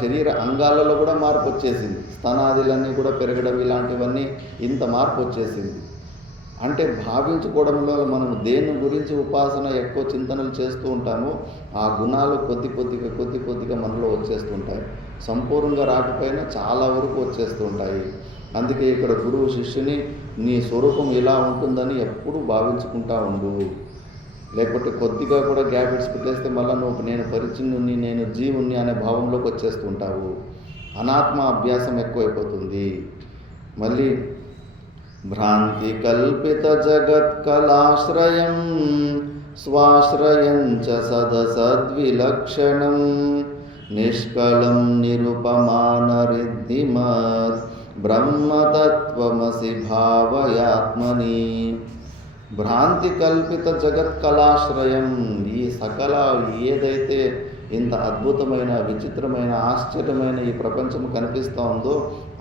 శరీర అంగాలలో కూడా మార్పు వచ్చేసింది. స్తనాదిలన్నీ కూడా పెరగడం, ఇలాంటివన్నీ ఇంత మార్పు వచ్చేసింది. అంటే భావించుకోవడంలో మనం దేని గురించి ఉపాసన ఎక్కువ చింతనలు చేస్తూ ఉంటామో ఆ గుణాలు కొద్ది కొద్దిగా మనలో వచ్చేస్తుంటాయి. సంపూర్ణంగా రాకపోయినా చాలా వరకు వచ్చేస్తూ ఉంటాయి. అందుకే ఇక్కడ గురువు శిష్యుని నీ స్వరూపం ఇలా ఉంటుందని ఎప్పుడూ భావించుకుంటా ఉండు. లేకపోతే కొద్దిగా కూడా గ్యాప్ పెట్టేస్తే మళ్ళీ నేను పరిచ్ఛిన్నుని, నేను జీవుని అనే భావంలోకి వచ్చేస్తుంటావు. అనాత్మ అభ్యాసం ఎక్కువైపోతుంది. మళ్ళీ భ్రాంతి కల్పిత జగత్కలాశ్రయం స్వాశ్రయం చ సదసద్విలక్షణం నిష్కళం నిరుపమానరిద్ధిమత్ బ్రహ్మతత్వమసి భావయాత్మని. భ్రాంతి కల్పిత జగత్కళాశ్రయం, ఈ సకల ఏదైతే ఇంత అద్భుతమైన, విచిత్రమైన, ఆశ్చర్యమైన ఈ ప్రపంచం కనిపిస్తూ ఉందో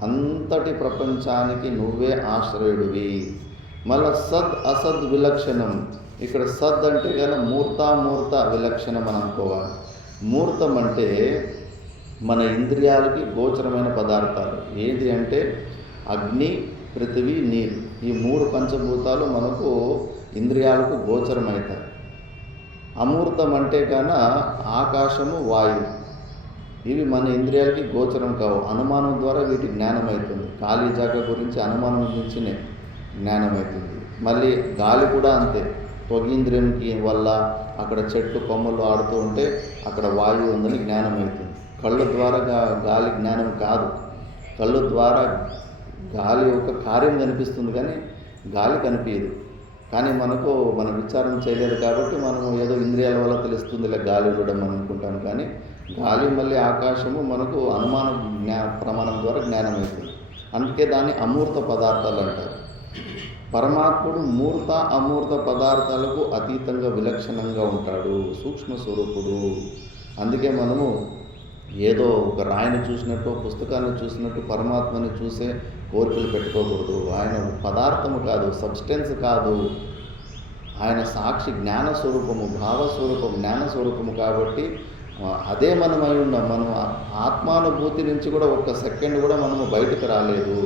అంతటి ప్రపంచానికి నువ్వే ఆశ్రయుడివి. మళ్ళా సద్ అసద్ విలక్షణం. ఇక్కడ సద్ అంటే కదా మూర్త విలక్షణం అని అనుకోవాలి. మూర్తం అంటే మన ఇంద్రియాలకి గోచరమైన పదార్థాలు. ఏది అంటే అగ్ని, పృథివీ, నీరు. ఈ 3 పంచభూతాలు మనకు ఇంద్రియాలకు గోచరమవుతాయి. అమూర్తం అంటే కన ఆకాశము, వాయువు. ఇవి మన ఇంద్రియాలకి గోచరం కావు. అనుమానం ద్వారా వీటి జ్ఞానం అవుతుంది. ఖాళీ జాగా గురించి అనుమానం నుంచి జ్ఞానం అవుతుంది. మళ్ళీ గాలి కూడా అంతే. త్వగీంద్రియంకి వల్ల అక్కడ చెట్లు కొమ్మలు ఆడుతూ ఉంటే అక్కడ వాయువు ఉందని జ్ఞానం అవుతుంది. కళ్ళు ద్వారా గాలి జ్ఞానం కాదు. కళ్ళు ద్వారా గాలి ఒక కార్యం కనిపిస్తుంది కానీ గాలి కనిపించదు. కానీ మనం విచారం చేయలేదు కాబట్టి మనము ఏదో ఇంద్రియాల వల్ల తెలుస్తుందిలే గాలి ఉండడం అని అనుకుంటాం. కానీ గాలి మళ్ళీ ఆకాశము మనకు అనుమాన ప్రమాణం ద్వారా జ్ఞానం అవుతుంది. అందుకే దాన్ని అమూర్త పదార్థాలు అంటారు. పరమాత్ముడు మూర్త అమూర్త పదార్థాలకు అతీతంగా విలక్షణంగా ఉంటాడు, సూక్ష్మ స్వరూపుడు. అందుకే మనము ఏదో ఒక రాయిని చూసినట్టు, పుస్తకాన్ని చూసినట్టు పరమాత్మని చూసే కోరికలు పెట్టుకోకూడదు. ఆయన పదార్థము కాదు, సబ్స్టెన్స్ కాదు. ఆయన సాక్షి జ్ఞానస్వరూపము, భావస్వరూపము, జ్ఞానస్వరూపము. కాబట్టి అదే మనం అయి ఉన్నాం. మనం ఆత్మానుభూతి నుంచి కూడా ఒక్క సెకండ్ కూడా మనము బయటకు రాలేదు.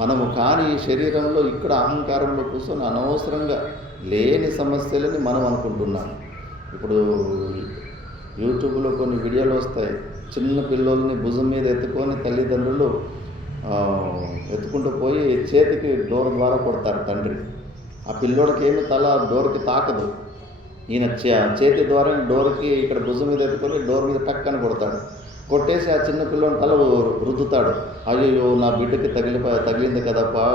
మనము కానీ ఈ శరీరంలో ఇక్కడ అహంకారంలో కూర్చొని అనవసరంగా లేని సమస్యలని మనం అనుకుంటున్నాం. ఇప్పుడు యూట్యూబ్లో కొన్ని వీడియోలు వస్తాయి. చిన్న పిల్లల్ని భుజం మీద ఎత్తుకొని తల్లిదండ్రులు ఎత్తుకుంటూ పోయి చేతికి డోర్ ద్వారా కొడతారు తండ్రి. ఆ పిల్లోడికి ఏమి తల డోర్కి తాకదు. ఈయన చేతి ద్వారా డోర్కి ఇక్కడ భుజం మీద ఎత్తుకొని డోర్ మీద టక్కని కొడతాడు. కొట్టేసి ఆ చిన్న పిల్లోని తల రుద్దుతాడు. అయ్యో నా బిడ్డకి తగిలింది కదప్పా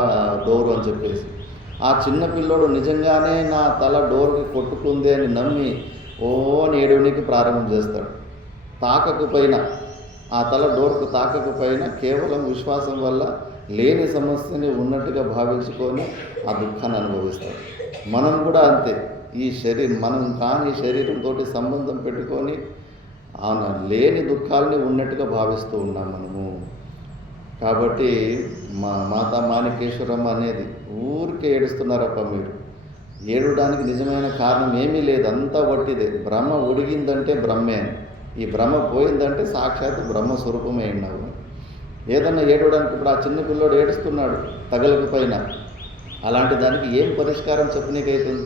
డోరు అని చెప్పేసి. ఆ చిన్న పిల్లోడు నిజంగానే నా తల డోర్కి కొట్టుకుంది అని నమ్మి అని ఏడవనికి ప్రారంభం చేస్తాడు. తాకకపోయినా, ఆ తల డోర్కు తాకకపోయినా కేవలం విశ్వాసం వల్ల లేని సమస్యని ఉన్నట్టుగా భావించుకొని ఆ దుఃఖాన్ని అనుభవిస్తాడు. మనం కూడా అంతే. మనం కానీ శరీరంతో సంబంధం పెట్టుకొని లేని దుఃఖాలని ఉన్నట్టుగా భావిస్తూ ఉన్నాం మనము. కాబట్టి మాతా మాణికేశ్వరమ్మ అనేది ఊరికే ఏడుస్తున్నారప్ప మీరు. ఏడవడానికి నిజమైన కారణం ఏమీ లేదు, అంతా వట్టిదే. భ్రమ ఒడిగిందంటే బ్రహ్మే. ఈ భ్రమ పోయిందంటే సాక్షాత్తు బ్రహ్మస్వరూపమే ఉన్నావు. ఏదన్నా ఏడవడానికి ఇప్పుడు ఆ చిన్న పిల్లోడు ఏడుస్తున్నాడు తగలకపోయినా, అలాంటి దానికి ఏం పరిష్కారం చెప్పనీకైతుంది?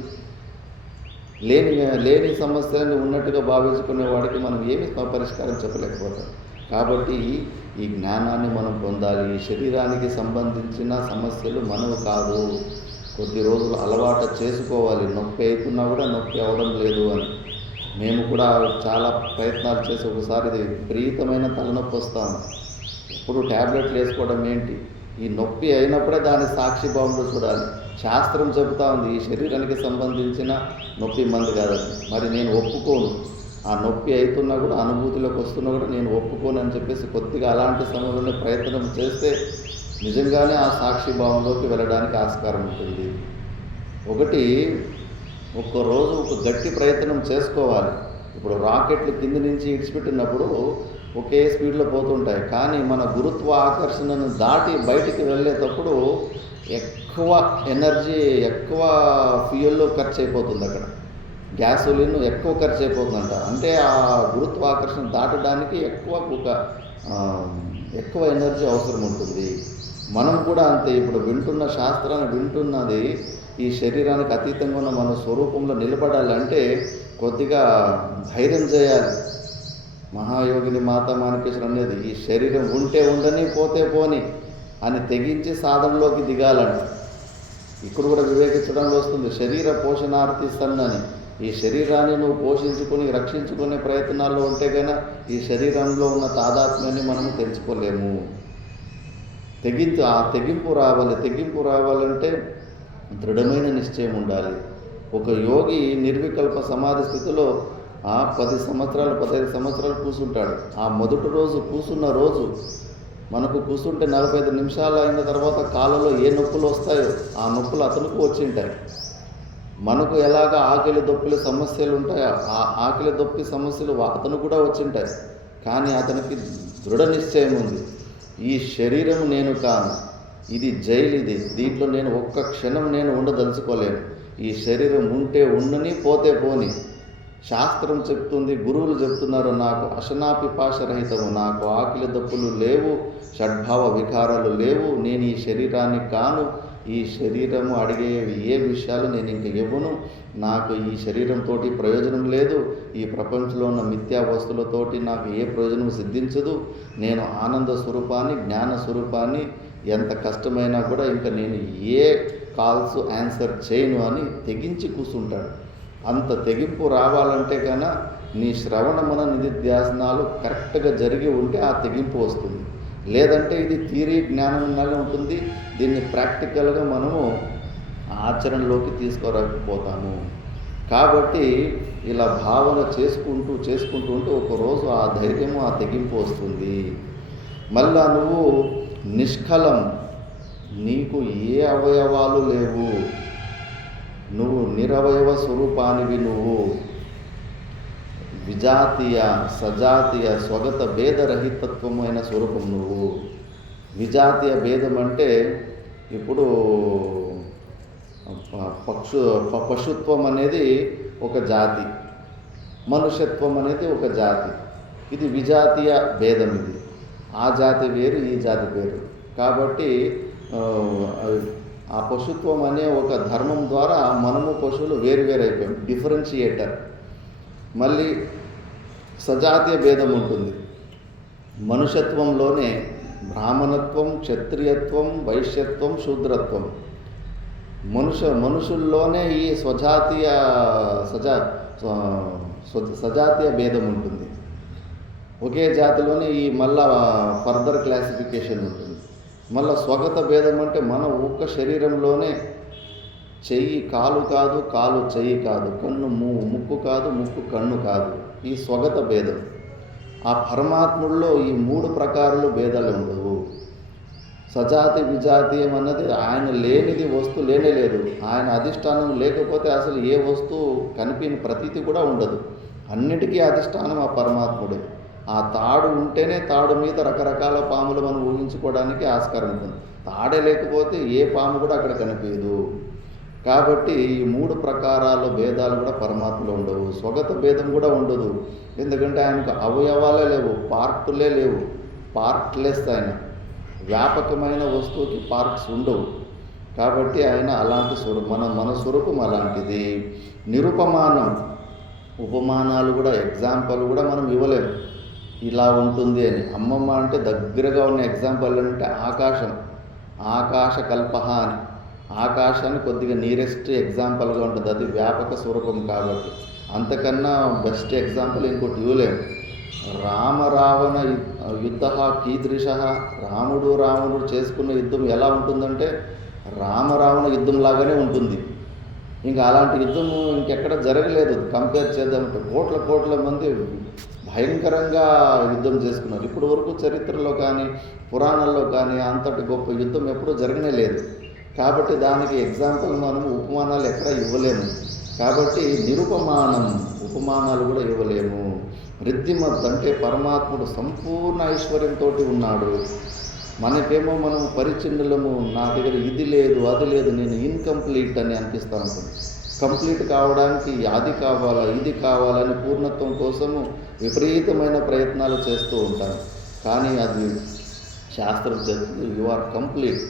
లేని సమస్యలను ఉన్నట్టుగా భావించుకునే వాడికి మనం ఏమి పరిష్కారం చెప్పలేకపోతాం. కాబట్టి ఈ జ్ఞానాన్ని మనం పొందాలి. ఈ శరీరానికి సంబంధించిన సమస్యలు మనవి కాదు. కొద్ది రోజులు అలవాటు చేసుకోవాలి. నొప్పి అవుతున్నా కూడా నొప్పి అవ్వడం లేదు అని. మేము కూడా చాలా ప్రయత్నాలు చేసి ఒకసారి విపరీతమైన తలనొప్పి వస్తాము. ఇప్పుడు ట్యాబ్లెట్లు వేసుకోవడం ఏంటి? ఈ నొప్పి అయినప్పుడే దాని సాక్షిభావంలో చూడాలి. శాస్త్రం చెబుతా ఉంది ఈ శరీరానికి సంబంధించిన నొప్పి మంది కాదని. మరి నేను ఒప్పుకోను. ఆ నొప్పి అవుతున్నా కూడా, అనుభూతిలోకి వస్తున్నా కూడా నేను ఒప్పుకోను అని చెప్పేసి కొద్దిగా అలాంటి సమయంలోనే ప్రయత్నం చేస్తే నిజంగానే ఆ సాక్షిభావంలోకి వెళ్ళడానికి ఆస్కారం ఉంటుంది. ఒక్కరోజు ఒక గట్టి ప్రయత్నం చేసుకోవాలి. ఇప్పుడు రాకెట్లు కింది నుంచి ఇడిచిపెట్టినప్పుడు ఒకే స్పీడ్లో పోతుంటాయి. కానీ మన గురుత్వ ఆకర్షణను దాటి బయటికి వెళ్ళేటప్పుడు ఎక్కువ ఎనర్జీ, ఎక్కువ ఫ్యూయల్లో ఖర్చు అయిపోతుంది అక్కడ. గ్యాసోలిన్ ఎక్కువ ఖర్చు అయిపోతుందంట. అంటే ఆ గురుత్వాకర్షణ దాటడానికి ఆ, ఎక్కువ ఎనర్జీ అవసరం ఉంటుంది. మనం కూడా అంతే. ఇప్పుడు వింటున్న శాస్త్రాన్ని వింటున్నది ఈ శరీరానికి అతీతంగా ఉన్న మన స్వరూపంలో నిలబడాలంటే కొద్దిగా ధైర్యం చేయాలి. మహాయోగిని మాతా మాణికేశ్వరి అనేది ఈ శరీరం ఉంటే ఉండని పోతే పోని అని తెగించి సాధనలోకి దిగాలంట. ఇక్కడ కూడా వివేకించడంలో వస్తుంది, శరీర పోషణార్థి సన్నని. ఈ శరీరాన్ని నువ్వు పోషించుకొని రక్షించుకునే ప్రయత్నాల్లో ఉంటే కనుక ఈ శరీరంలో ఉన్న తాదాత్మ్యాన్ని మనము తెలుసుకోలేము. తెగింపు రావాలి. తెగింపు రావాలంటే దృఢమైన నిశ్చయం ఉండాలి. ఒక యోగి నిర్వికల్ప సమాధి స్థితిలో 10 సంవత్సరాలు 15 సంవత్సరాలు కూర్చుంటాడు. ఆ మొదటి రోజు కూర్చున్న రోజు మనకు కూర్చుంటే 45 నిమిషాలు అయిన తర్వాత కాళ్ళలో ఏ నొప్పులు వస్తాయో ఆ నొప్పులు అతనికి వచ్చి ఉంటాయి. మనకు ఎలాగ ఆకలి దొప్పిల సమస్యలు ఉంటాయో ఆ ఆకలి దొప్పి సమస్యలు అతను కూడా వచ్చింటాయి. కానీ అతనికి దృఢ నిశ్చయం ఉంది, ఈ శరీరం నేను కాను, ఇది జైలు, దీంట్లో నేను ఒక్క క్షణం నేను ఉండదలుచుకోలేను. ఈ శరీరం ఉంటే ఉండని పోతే పోని. శాస్త్రం చెప్తుంది, గురువులు చెప్తున్నారు, నాకు అశనాపిపాశరహితము, నాకు ఆకలి దప్పులు లేవు, షడ్భావ వికారాలు లేవు, నేను ఈ శరీరాన్ని కాను, ఈ శరీరము అడిగే ఏ విషయాలు నేను ఇంక ఇవ్వను, నాకు ఈ శరీరంతో ప్రయోజనం లేదు, ఈ ప్రపంచంలో ఉన్న మిథ్యా వస్తువులతోటి నాకు ఏ ప్రయోజనం సిద్ధించదు, నేను ఆనంద స్వరూపాన్ని జ్ఞాన స్వరూపాన్ని ఎంత కష్టమైనా కూడా ఇంకా నేను ఏ కాల్స్ ఆన్సర్ చేయను అని తెగించి కూర్చుంటాడు. అంత తెగింపు రావాలంటే కన్నా నీ శ్రవణ మన నిధిధ్యాసనాలు కరెక్ట్గా జరిగి ఉంటే ఆ తెగింపు వస్తుంది. లేదంటే ఇది థియరీ జ్ఞానంగానే ఉంటుంది, దీన్ని ప్రాక్టికల్గా మనము ఆచరణలోకి తీసుకురాకపోతాము. కాబట్టి ఇలా భావన చేసుకుంటూ ఉంటే ఒకరోజు ఆ ధైర్యము ఆ తెగింపు వస్తుంది. మళ్ళా నువ్వు నిష్కలం, నీకు ఏ అవయవాలు లేవు, నువ్వు నిరవయవ స్వరూపానివి, నువ్వు విజాతీయ సజాతీయ స్వగత భేదరహితత్వమైన స్వరూపం నువ్వు. విజాతీయ భేదం అంటే ఇప్పుడు పశుత్వం అనేది ఒక జాతి, మనుష్యత్వం అనేది ఒక జాతి. ఇది విజాతీయ భేదం. ఇది ఆ జాతి వేరు, ఈ జాతి వేరు. కాబట్టి ఆ పశుత్వం అనే ఒక ధర్మం ద్వారా మనము పశువులు వేరు అయిపోయాం, డిఫరెన్షియేటర్. మళ్ళీ సజాతీయ భేదం ఉంటుంది. మనుష్యత్వంలోనే బ్రాహ్మణత్వం, క్షత్రియత్వం, వైశ్యత్వం, శూద్రత్వం. మనుషుల్లోనే ఈ సజాతీయ భేదం ఉంటుంది. ఒకే జాతిలోనే ఈ మళ్ళా ఫర్దర్ క్లాసిఫికేషన్ ఉంటుంది. మళ్ళీ స్వగత భేదం అంటే మన ఒక్క శరీరంలోనే చెయ్యి కాలు కాదు, కాలు చెయ్యి కాదు, కన్ను ముక్కు కాదు, ముక్కు కన్ను కాదు. ఈ స్వగత భేదం. ఆ పరమాత్ముల్లో ఈ 3 ప్రకారాలు భేదాలు ఉండవు. సజాతి విజాతీయం అన్నది ఆయన లేనిది వస్తువు లేనే లేదు. ఆయన అధిష్టానం లేకపోతే అసలు ఏ వస్తువు కనిపిన ప్రతీతి కూడా ఉండదు. అన్నిటికీ అధిష్టానం ఆ పరమాత్ముడే. ఆ తాడు ఉంటేనే తాడు మీద రకరకాల పాములు మనం ఊహించుకోవడానికి ఆస్కారం ఉంటుంది. తాడే లేకపోతే ఏ పాము కూడా అక్కడ కనిపించదు. కాబట్టి ఈ 3 ప్రకారాల భేదాలు కూడా పరమాత్మలో ఉండవు. స్వగత భేదం కూడా ఉండదు. ఎందుకంటే ఆయనకు అవయవాలే లేవు, పార్టులే లేవు, పార్ట్లెస్. ఆయన వ్యాపకమైన వస్తువుకి పార్ట్స్ ఉండవు. కాబట్టి ఆయన అలాంటి మన స్వరూపం అలాంటిది. నిరుపమానం, ఉపమానాలు కూడా ఎగ్జాంపుల్ కూడా మనం ఇవ్వలేము ఇలా ఉంటుంది అని. అమ్మమ్మ అంటే దగ్గరగా ఉన్న ఎగ్జాంపుల్ అంటే ఆకాశ కల్పహ అని. ఆకాశాన్ని కొద్దిగా నీరెస్ట్ ఎగ్జాంపుల్గా ఉంటుంది, అది వ్యాపక స్వరూపం కాబట్టి. అంతకన్నా బెస్ట్ ఎగ్జాంపుల్ ఇంకోటి ఇవ్వలేము. రావణ యుద్ధ కీదృశ. రాముడు చేసుకున్న యుద్ధం ఎలా ఉంటుందంటే రావణ యుద్ధం లాగానే ఉంటుంది. ఇంకా అలాంటి యుద్ధము ఇంకెక్కడ జరగలేదు. కంపేర్ చేద్దామంటే కోట్ల మంది భయంకరంగా యుద్ధం చేసుకున్నారు. ఇప్పటి వరకు చరిత్రలో కానీ పురాణాల్లో కానీ అంతటి గొప్ప యుద్ధం ఎప్పుడూ జరగనే లేదు. కాబట్టి దానికి ఎగ్జాంపుల్ మనం ఉపమానాలు ఎక్కడ ఇవ్వలేము. కాబట్టి నిరుపమానం, ఉపమానాలు కూడా ఇవ్వలేము. రిద్ధిమత్ అంటే పరమాత్ముడు సంపూర్ణ ఐశ్వర్యంతో ఉన్నాడు. మనకేమో మనం పరిచిన్నులము, నా దగ్గర ఇది లేదు అది లేదు, నేను ఇన్కంప్లీట్ అని అనిపిస్తూ ఉంటుంది. కంప్లీట్ కావడానికి అది కావాలా ఇది కావాలని పూర్ణత్వం కోసము విపరీతమైన ప్రయత్నాలు చేస్తూ ఉంటాను. కానీ అది శాస్త్రం చెప్తుంది, యు ఆర్ కంప్లీట్.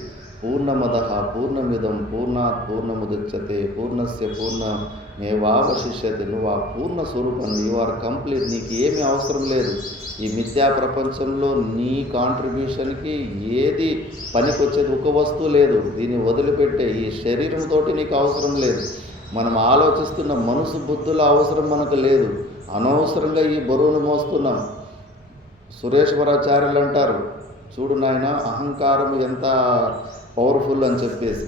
పూర్ణమదః పూర్ణమిదం పూర్ణాత్ పూర్ణముదచ్యతే పూర్ణస్య పూర్ణమేవావశిష్యతే. నువ్వు ఆ పూర్ణ స్వరూపం, యు ఆర్ కంప్లీట్. నీకు ఏమీ అవసరం లేదు. ఈ మిథ్యా ప్రపంచంలో నీ కాంట్రిబ్యూషన్కి ఏది పనికొచ్చేది ఒక వస్తువు లేదు. దీన్ని వదిలిపెట్టే ఈ శరీరంతో నీకు అవసరం లేదు. మనం ఆలోచిస్తున్న మనసు బుద్ధుల అవసరం మనకు లేదు. అనవసరంగా ఈ బరువును మోస్తున్నాం. సురేశ్వరాచార్యులు అంటారు, చూడు నాయన, అహంకారం ఎంత పవర్ఫుల్ అని చెప్పేసి.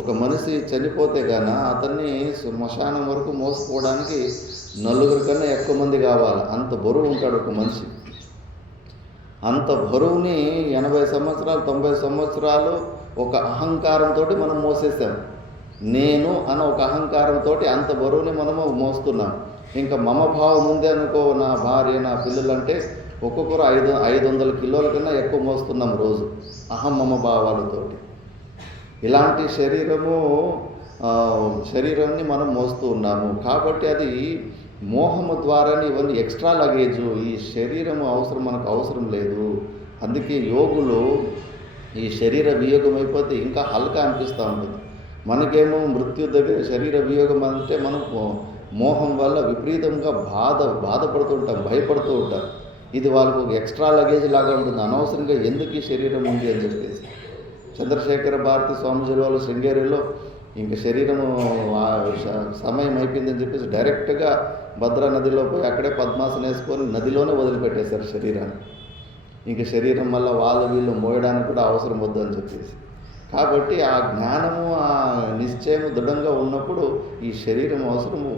ఒక మనిషి చనిపోతే గాన అతన్ని శ్మశానం వరకు మోసుకోవడానికి 4 కన్నా ఎక్కువ మంది కావాలి. అంత బరువు ఉంటాడు ఒక మనిషి. అంత బరువుని 80 సంవత్సరాలు 90 సంవత్సరాలు ఒక అహంకారంతో మనం మోసేసాం. నేను అన్న ఒక అహంకారంతో అంత బరువుని మనము మోస్తున్నాం. ఇంకా మమభావం ఉంది అనుకో, నా భార్య నా పిల్లలంటే ఒక్కొక్కరు 500 కిలోల కన్నా ఎక్కువ మోస్తున్నాం రోజు, అహం మమ భావాలతోటి. ఇలాంటి శరీరాన్ని మనం మోస్తూ ఉన్నాము. కాబట్టి అది మోహము ద్వారానే ఇవన్నీ ఎక్స్ట్రా లగేజు. ఈ శరీరము మనకు అవసరం లేదు. అందుకే యోగులు ఈ శరీర వియోగం అయిపోతే ఇంకా హల్కా అనిపిస్తూ ఉంటుంది. మనకేమో మృత్యు దగ్గర శరీర వియోగం అంటే మనం మోహం వల్ల విపరీతంగా బాధపడుతూ ఉంటాం, భయపడుతూ ఉంటాం. ఇది వాళ్ళకు ఒక ఎక్స్ట్రా లగేజ్ లాగా ఉంటుంది. అనవసరంగా ఎందుకు ఈ శరీరం ఉంది అని చెప్పేసి. చంద్రశేఖర భారతి స్వామిజీ వాళ్ళు శృంగేరిలో ఇంకా శరీరము సమయం అయిపోయిందని చెప్పేసి డైరెక్ట్గా భద్రా నదిలో పోయి అక్కడే పద్మాసనం వేసుకొని నదిలోనే వదిలిపెట్టేశారు శరీరాన్ని. ఇంక శరీరం వల్ల వీళ్ళు మోయడానికి కూడా అవసరం వద్దు అని చెప్పేసి. కాబట్టి ఆ జ్ఞానము ఆ నిశ్చయము దృఢంగా ఉన్నప్పుడు ఈ శరీరం అవసరము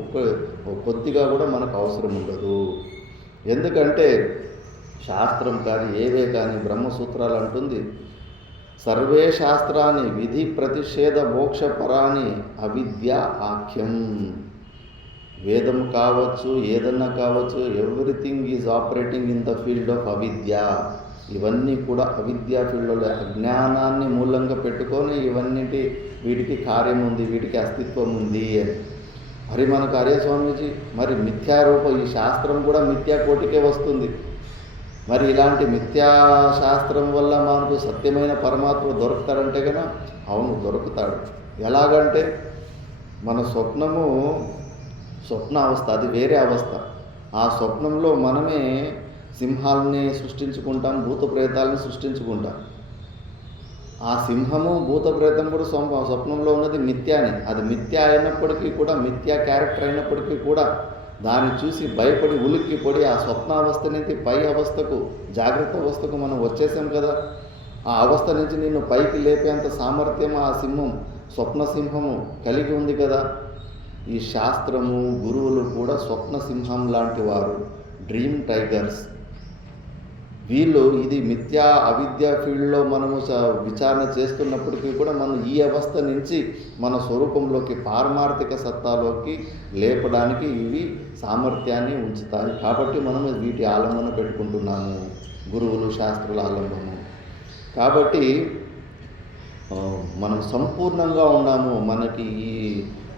కొద్దిగా కూడా మనకు అవసరం ఉండదు. ఎందుకంటే శాస్త్రం కానీ ఏవే కానీ బ్రహ్మసూత్రాలు అంటుంది, సర్వే శాస్త్రాన్ని విధి ప్రతిషేధ మోక్షపరాని అవిద్య ఆఖ్యం. వేదం కావచ్చు, ఏదన్నా కావచ్చు, everything is operating in the field of అవిద్య. ఇవన్నీ కూడా అవిద్యా ఫీల్డ్లో అజ్ఞానాన్ని మూలంగా పెట్టుకొని వీటికి కార్యం ఉంది, వీటికి అస్తిత్వం ఉంది అని. మరి మనకు అరే స్వామీజీ, మరి మిథ్యారూపం ఈ శాస్త్రం కూడా మిథ్యా కోటికే వస్తుంది. మరి ఇలాంటి మిథ్యాశాస్త్రం వల్ల మనకు సత్యమైన పరమాత్మ దొరుకుతాడంటే కనుక అవును దొరుకుతాడు. ఎలాగంటే మన స్వప్న అవస్థ అది వేరే అవస్థ. ఆ స్వప్నంలో మనమే సింహాలని సృష్టించుకుంటాం, భూత ప్రేతాలను సృష్టించుకుంటాం. ఆ సింహము భూత ప్రేతం కూడా స్వప్నంలో ఉన్నది మిథ్యానే. అది మిథ్య అయినప్పటికీ కూడా, మిథ్యా క్యారెక్టర్ అయినప్పటికీ కూడా దాన్ని చూసి భయపడి ఉలిక్కిపడి ఆ స్వప్నావస్థ నుంచి పై అవస్థకు, జాగ్రత్త అవస్థకు మనం వచ్చేసాం కదా. ఆ అవస్థ నుంచి నిన్ను పైకి లేపేంత సామర్థ్యం ఆ స్వప్న సింహము కలిగి ఉంది కదా. ఈ శాస్త్రము గురువులు కూడా స్వప్న సింహం లాంటి వారు, డ్రీమ్ టైగర్స్. వీళ్ళు ఇది మిథ్యా అవిద్యా ఫీల్డ్లో మనము విచారణ చేస్తున్నప్పటికీ కూడా మనం ఈ అవస్థ నుంచి మన స్వరూపంలోకి, పారమార్థిక సత్తాలోకి లేపడానికి ఇవి సామర్థ్యాన్ని ఉంచుతాయి. కాబట్టి మనం వీటి ఆలంబన పెట్టుకుంటున్నాము, గురువులు శాస్త్రుల ఆలంబన. కాబట్టి మనం సంపూర్ణంగా ఉన్నాము. మనకి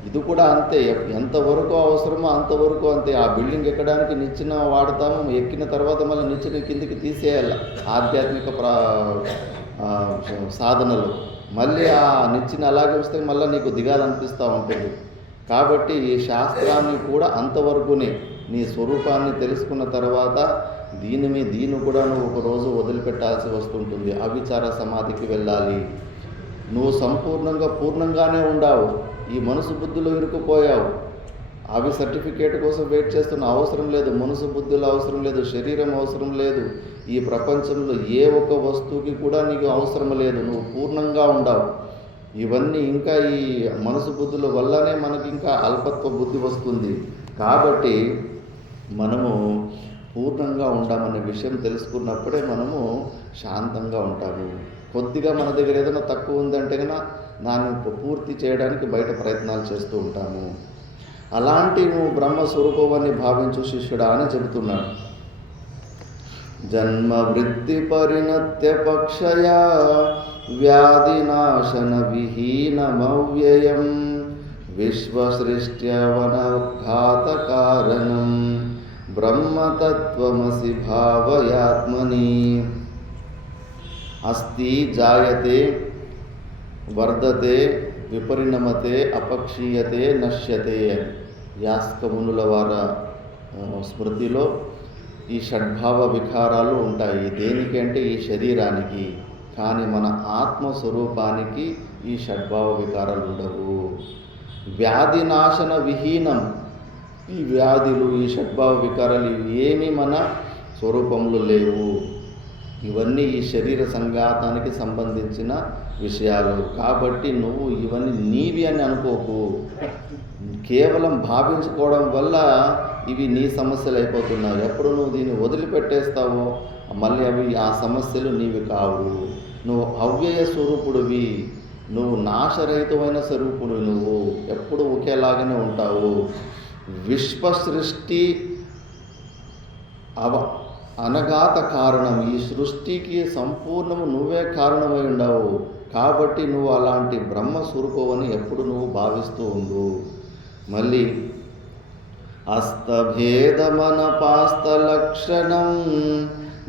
ఇది కూడా అంతే, ఎంతవరకు అవసరమో అంతవరకు అంతే. ఆ బిల్డింగ్ ఎక్కడానికి నిచ్చెన వాడతాము, ఎక్కిన తర్వాత మళ్ళీ నిచ్చెన కిందికి తీసేయాలి ఆధ్యాత్మిక సాధనలు. మళ్ళీ ఆ నిచ్చెన అలాగే వస్తే మళ్ళీ నీకు దిగాలనిపిస్తూ ఉంటుంది. కాబట్టి ఈ శాస్త్రాన్ని కూడా అంతవరకునే, నీ స్వరూపాన్ని తెలుసుకున్న తర్వాత దీన్ని కూడా నువ్వు ఒకరోజు వదిలిపెట్టాల్సి వస్తుంటుంది. అవిచార సమాధికి వెళ్ళాలి. నువ్వు సంపూర్ణంగా పూర్ణంగానే ఉండావు, ఈ మనసు బుద్ధులు ఇరుక్కుపోయావు. అవి సర్టిఫికేట్ కోసం వెయిట్ చేస్తున్న అవసరం లేదు. మనసు బుద్ధులు అవసరం లేదు, శరీరం అవసరం లేదు, ఈ ప్రపంచంలో ఏ ఒక్క వస్తువుకి కూడా నీకు అవసరం లేదు. నువ్వు పూర్ణంగా ఉండావు. ఇవన్నీ ఇంకా ఈ మనసు బుద్ధుల వల్లనే మనకి ఇంకా అల్పత్వ బుద్ధి వస్తుంది. కాబట్టి మనము పూర్ణంగా ఉంటామనే విషయం తెలుసుకున్నప్పుడే మనము శాంతంగా ఉంటాము. కొద్దిగా మన దగ్గర ఏదైనా తక్కువ ఉందంటే కనుక దాన్ని పూర్తి చేయడానికి బయట ప్రయత్నాలు చేస్తూ ఉంటాము. అలాంటి నువ్వు బ్రహ్మస్వరూపాన్ని భావించు శిష్యుడా అని చెబుతున్నాడు. జన్మ వృద్ధి పరిణత్య పక్షయా వ్యాధినాశన విహీనమవ్యయం విశ్వసృష్ట్యవనఘాతకారణం బ్రహ్మతత్వమసి భావయాత్మని. అస్తి జాయతే వర్ధతే విపరిణమతే అపక్షీయతే నశ్యతే అని యాస్కమునుల వారి స్మృతిలో ఈ షడ్భావ వికారాలు ఉంటాయి. దేనికంటే ఈ శరీరానికి. కానీ మన ఆత్మస్వరూపానికి ఈ షడ్భావ వికారాలు ఉండవు. వ్యాధి నాశన విహీనం. ఈ వ్యాధులు, ఈ షడ్భావ వికారాలు ఇవి ఏమీ మన స్వరూపంలో లేవు. ఇవన్నీ ఈ శరీర సంఘాతానికి సంబంధించిన విషయాలు. కాబట్టి నువ్వు ఇవన్నీ నీవి అని అనుకోకు. కేవలం భావించుకోవడం వల్ల ఇవి నీ సమస్యలు అయిపోతున్నావు. ఎప్పుడు నువ్వు దీన్ని వదిలిపెట్టేస్తావో మళ్ళీ అవి ఆ సమస్యలు నీవి కావు. నువ్వు అవ్యయ స్వరూపుడివి, నువ్వు నాశరహితమైన స్వరూపుడు. నువ్వు ఎప్పుడు ఒకేలాగానే ఉంటావు. విశ్వసృష్టి అనగాత కారణం. ఈ సృష్టికి సంపూర్ణము నువ్వే కారణమై ఉండవు. కాబట్టి నువ్వు అలాంటి బ్రహ్మస్వరూపమని ఎప్పుడు నువ్వు భావిస్తూ ఉండు. మళ్ళీ అస్తభేదమనపాస్తలక్షణం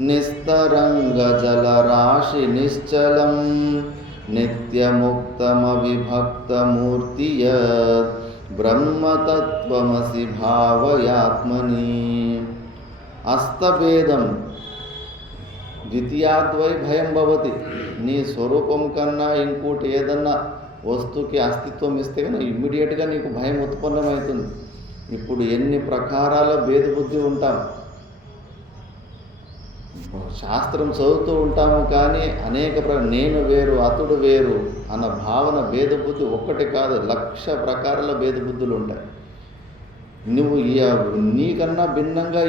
నిస్తరంగ జలరాశి నిశ్చలం నిత్యముక్తమవిభక్తమూర్తి యత్ బ్రహ్మతత్వమసి భావయాత్మని. అస్తభేదం ద్వితీయాద్వై భయం భవతి. నీ స్వరూపం కన్నా ఇంకోటి ఏదన్నా వస్తువుకి అస్తిత్వం ఇస్తే కన్నా ఇమ్మీడియట్గా నీకు భయం ఉత్పన్నమవుతుంది. ఇప్పుడు ఎన్ని ప్రకారాల భేదబుద్ధి ఉంటాం. శాస్త్రం చదువుతూ ఉంటాము కానీ అనేక నేను వేరు అతడు వేరు అన్న భావన భేదబుద్ధి ఒక్కటి కాదు, 1,00,000 ప్రకారాల భేదబుద్ధులు ఉంటాయి. నువ్వు నీకన్నా భిన్నంగా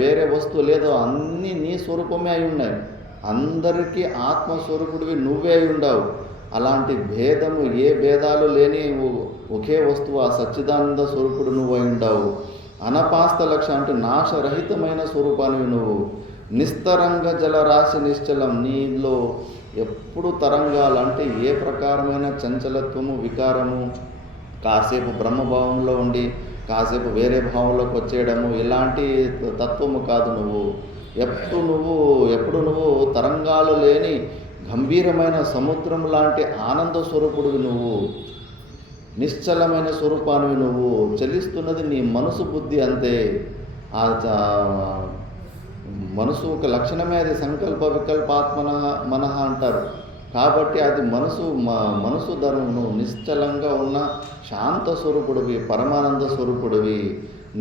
వేరే వస్తువు లేదో అన్నీ నీ స్వరూపమే అయి ఉన్నాయి. అందరికీ ఆత్మస్వరూపుడివి నువ్వే అయి ఉండవు. అలాంటి భేదము ఏ భేదాలు లేని ఒకే వస్తువు ఆ సచ్చిదానంద స్వరూపుడు నువ్వు అయి ఉండవు. అనపాస్త లక్ష్యం అంటే నాశరహితమైన స్వరూపానివి నువ్వు. నిస్తరంగ జలరాశి నిశ్చలం. నీలో ఎప్పుడు తరంగాలు అంటే ఏ ప్రకారమైన చంచలత్వము వికారము, కాసేపు బ్రహ్మభావంలో ఉండి కాసేపు వేరే భావంలోకి వచ్చేయడము ఇలాంటి తత్వము కాదు. ఎప్పుడు నువ్వు తరంగాలు లేని గంభీరమైన సముద్రం లాంటి ఆనంద స్వరూపుడివి నువ్వు. నిశ్చలమైన స్వరూపానివి నువ్వు. చలిస్తున్నది నీ మనసు బుద్ధి అంతే. ఆ మనసు ఒక లక్షణమే, అది సంకల్ప వికల్పాత్మన మనః అంటారు. కాబట్టి అది మనసు ధర్మం. నువ్వు నిశ్చలంగా ఉన్న శాంత స్వరూపుడివి, పరమానంద స్వరూపుడివి.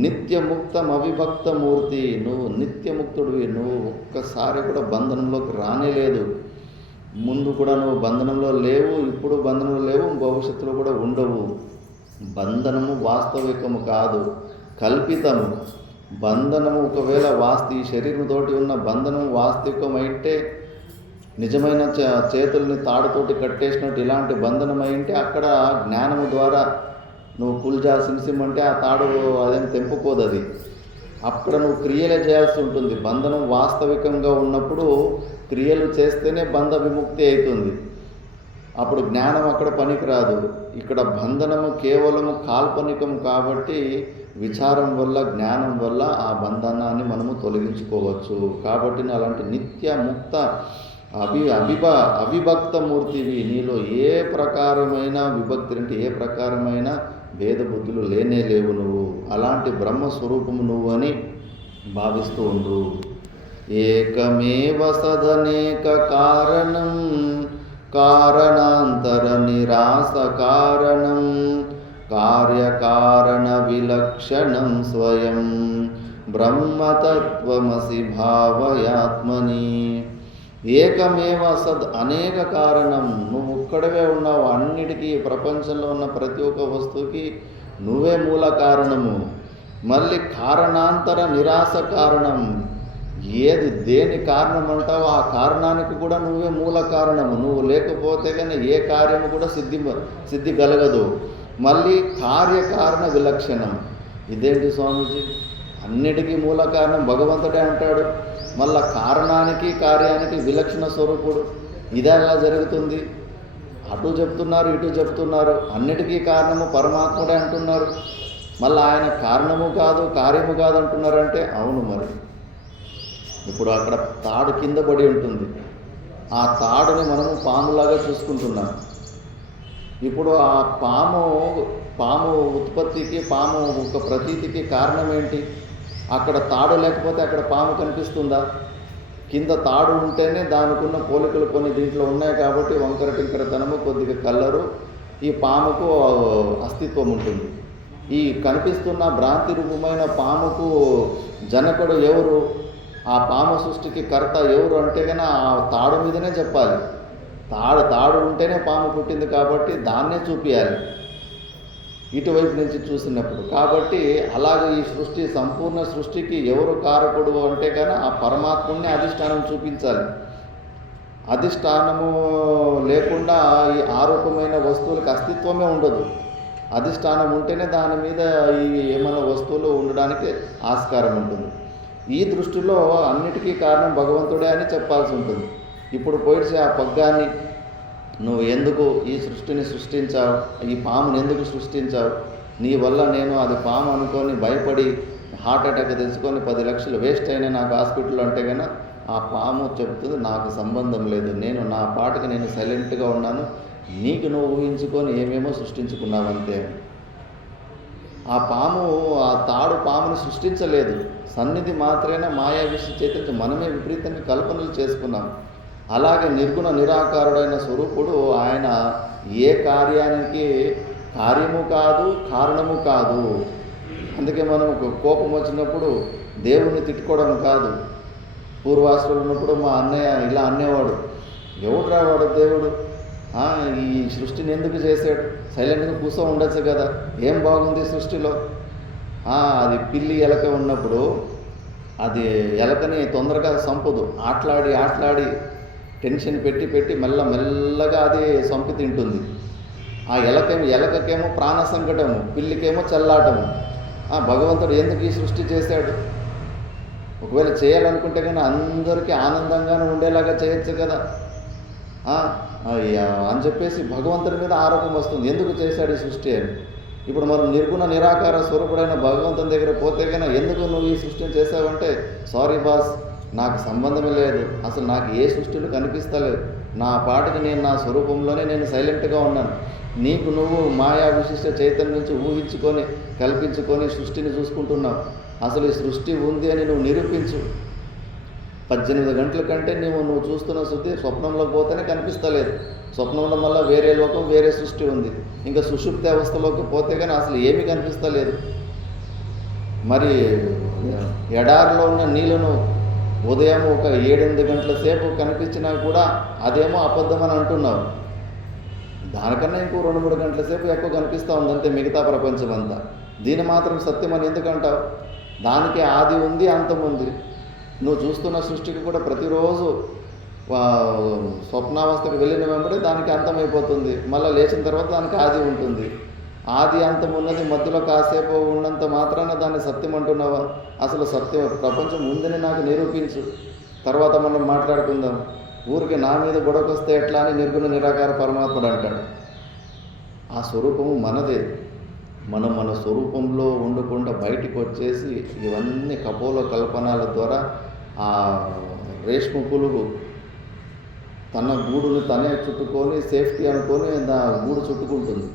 నిత్యముక్తం అవిభక్తమూర్తి. నువ్వు నిత్యముక్తుడివి. నువ్వు ఒక్కసారి కూడా బంధనంలోకి రానేలేదు. ముందు కూడా నువ్వు బంధనంలో లేవు, ఇప్పుడు బంధనంలో లేవు, భవిష్యత్తులో కూడా ఉండవు. బంధనము వాస్తవికము కాదు, కల్పితము. బంధనము ఒకవేళ ఈ శరీరంతో ఉన్న బంధనం వాస్తవికమైతే, నిజమైన చేతుల్ని తాడుతోటి కట్టేసినట్టు ఇలాంటి బంధనం అయింటే అక్కడ జ్ఞానము ద్వారా నువ్వు కుల్జా సిమ్సిమ్మంటే ఆ తాడు అదేం తెంపుకోదు. అది అక్కడ నువ్వు క్రియలే చేయాల్సి ఉంటుంది. బంధనం వాస్తవికంగా ఉన్నప్పుడు క్రియలు చేస్తేనే బంధ విముక్తి అవుతుంది. అప్పుడు జ్ఞానం అక్కడ పనికిరాదు. ఇక్కడ బంధనము కేవలము కాల్పనికం కాబట్టి విచారం వల్ల, జ్ఞానం వల్ల ఆ బంధనాన్ని మనము తొలగించుకోవచ్చు. కాబట్టి అలాంటి నిత్య ముక్త అవిభక్తమూర్తివి. నీలో ఏ ప్రకారమైన విభక్తి అంటే ఏ ప్రకారమైన భేదబుద్ధులు లేనే లేవు. నువ్వు అలాంటి బ్రహ్మస్వరూపము నువ్వు అని భావిస్తూ ఉండు. ఏకమేవ సదనేక కారణం కారణాంతర నిరాస కారణం కార్యకారణ విలక్షణం స్వయం బ్రహ్మతత్వమసి భావయాత్మని. ఏకమేవ సద్ అనేక కారణం. నువ్వు ఒక్కడవే ఉన్నావు. అన్నిటికీ ప్రపంచంలో ఉన్న ప్రతి ఒక్క వస్తువుకి నువ్వే మూల కారణము. మళ్ళీ కారణాంతర నిరాశ కారణం. దేని కారణం అంటావో ఆ కారణానికి కూడా నువ్వే మూల కారణము. నువ్వు లేకపోతే కానీ ఏ కార్యము కూడా సిద్ధి కలగదు. మళ్ళీ కార్యకారణ విలక్షణం. ఇదేంటి స్వామీజీ, అన్నిటికీ మూల కారణం భగవంతుడే అంటాడు, మళ్ళా కారణానికి కార్యానికి విలక్షణ స్వరూపుడు. ఇది ఎలా జరుగుతుంది? అటు చెప్తున్నారు, ఇటు చెప్తున్నారు, అన్నిటికీ కారణము పరమాత్ముడే అంటున్నారు. మళ్ళీ ఆయన కారణము కాదు, కార్యము కాదు అంటున్నారంటే అవును. మరి ఇప్పుడు అక్కడ తాడు కింద పడి ఉంటుంది, ఆ తాడుని మనము పాములాగా చూసుకుంటున్నాం. ఇప్పుడు ఆ పాము ఉత్పత్తికి, పాము ఒక ప్రతీతికి కారణం ఏంటి? అక్కడ తాడు లేకపోతే అక్కడ పాము కనిపిస్తుందా? కింద తాడు ఉంటేనే దానికి ఉన్న పోలికలు కొన్ని దీంట్లో ఉన్నాయి కాబట్టి వంకర టింకరతనము, కొద్దిగా కలరు, ఈ పాముకు అస్తిత్వం ఉంటుంది. ఈ కనిపిస్తున్న భ్రాంతి రూపమైన పాముకు జనకుడు ఎవరు? ఆ పాము సృష్టికి కర్త ఎవరు అంటే కన్నా ఆ తాడు మీదనే చెప్పాలి. తాడు ఉంటేనే పాము పుట్టింది కాబట్టి దాన్నే చూపించాలి ఇటువైపు నుంచి చూసినప్పుడు. కాబట్టి అలాగే ఈ సృష్టి, సంపూర్ణ సృష్టికి ఎవరు కారకుడు అంటే కానీ ఆ పరమాత్ముడిని అధిష్టానం చూపించాలి. అధిష్టానము లేకుండా ఈ ఆరోపమైన వస్తువులకు అస్తిత్వమే ఉండదు. అధిష్టానం ఉంటేనే దాని మీద ఈ ఏమైనా వస్తువులు ఉండడానికి ఆస్కారం ఉంటుంది. ఈ దృష్టిలో అన్నిటికీ కారణం భగవంతుడే అని చెప్పాల్సి ఉంటుంది. ఇప్పుడు పోయిసి ఆ పగ్గాన్ని నువ్వు ఎందుకు ఈ సృష్టిని సృష్టించావు, ఈ పాముని ఎందుకు సృష్టించావు, నీ వల్ల నేను అది పాము అనుకొని భయపడి హార్ట్ అటాక్ తెచ్చుకొని 10 లక్షలు వేస్ట్ అయినా నాకు హాస్పిటల్ అంటే కన్నా ఆ పాము చెబుతుంది నాకు సంబంధం లేదు, నేను నా పాటకి నేను సైలెంట్గా ఉన్నాను, నీకు నువ్వు ఊహించుకొని ఏమేమో సృష్టించుకున్నావంతే. ఆ తాడు పాముని సృష్టించలేదు, సన్నిధి మాత్రమే మాయా విషయ చైతన్యం మనమే విపరీతంగా కల్పనలు చేసుకున్నాం. అలాగే నిర్గుణ నిరాకారుడైన స్వరూపుడు ఆయన ఏ కార్యానికి కార్యము కాదు, కారణము కాదు. అందుకే మనం కోపం వచ్చినప్పుడు దేవుణ్ణి తిట్టుకోవడం కాదు. పూర్వాశ్రులు ఉన్నప్పుడు మా అన్నయ్య ఇలా అనేవాడు, ఎవడు రావాడు దేవుడు, ఈ సృష్టిని ఎందుకు చేశాడు, సైలెంట్గా కూర్చో ఉండొచ్చు కదా, ఏం బాగుంది సృష్టిలో. అది పిల్లి ఎలక ఉన్నప్పుడు అది ఎలకని తొందరగా సంపదు, ఆటలాడి టెన్షన్ పెట్టి మెల్లగా అది సంపి తింటుంది. ఆ ఎలకకేమో ప్రాణ సంకటము, పిల్లికేమో చల్లాటము. భగవంతుడు ఎందుకు ఈ సృష్టి చేశాడు? ఒకవేళ చేయాలనుకుంటే కానీ అందరికీ ఆనందంగానే ఉండేలాగా చేయొచ్చు కదా అని చెప్పేసి భగవంతుడి మీద ఆరోపణ వస్తుంది, ఎందుకు చేశాడు ఈ సృష్టి అని. ఇప్పుడు మనం నిర్గుణ నిరాకార స్వరూపుడైన భగవంతుని దగ్గర పోతే కన్నా ఎందుకు నువ్వు ఈ సృష్టిని చేసావంటే, సారీ బాస్, నాకు సంబంధమే లేదు, అసలు నాకు ఏ సృష్టిలు కనిపిస్తలేదు, నా పాటకి నేను నా స్వరూపంలోనే నేను సైలెంట్గా ఉన్నాను, నీకు నువ్వు మాయా విశిష్ట చైతన్యం నుంచి ఊహించుకొని కల్పించుకొని సృష్టిని చూసుకుంటున్నావు, అసలు ఈ సృష్టి ఉంది అని నువ్వు నిరూపించు. 18 గంటల కంటే నువ్వు చూస్తున్న శుద్ధి స్వప్నంలో పోతేనే కనిపిస్తలేదు, స్వప్నంలో మళ్ళీ వేరే లోకం, వేరే సృష్టి ఉంది. ఇంకా సుషుప్తి అవస్థలోకి పోతే కానీ అసలు ఏమీ కనిపిస్తలేదు. మరి ఎడారిలో ఉన్న నీళ్ళను ఉదయం ఒక 7-8 గంటల సేపు కనిపించినా కూడా అదేమో అబద్ధమని అంటున్నావు, దానికన్నా ఇంకో 2-3 గంటల సేపు ఎక్కువ కనిపిస్తూ ఉంది అంతే మిగతా ప్రపంచం అంతా. దీని మాత్రం సత్యం అని ఎందుకంటావు? దానికి ఆది ఉంది, అంతం ఉంది. నువ్వు చూస్తున్న సృష్టికి కూడా ప్రతిరోజు స్వప్నావస్థకు వెళ్ళిన వెంబడే దానికి అంతమైపోతుంది, మళ్ళీ లేచిన తర్వాత దానికి ఆది ఉంటుంది. ఆది అంతం ఉన్నది మధ్యలో కాసేపు ఉన్నంత మాత్రాన దాన్ని సత్యం అంటున్నావా? అసలు సత్యం ప్రపంచం ఉందని నాకు నిరూపించు, తర్వాత మనం మాట్లాడుకుందాం. ఊరికి నా మీద గొడవకు వస్తే ఎట్లా అని నిర్గుణ నిరాకార పరమాత్ముడు అంటాడు. ఆ స్వరూపము మనదే. మనం మన స్వరూపంలో ఉండకుండా బయటికి వచ్చేసి ఇవన్నీ కపోల కల్పనాల ద్వారా ఆ రేష్మ పులుగు తన గూడును తనే చుట్టుకొని సేఫ్టీ అనుకొని గూడు చుట్టుకుంటుంది.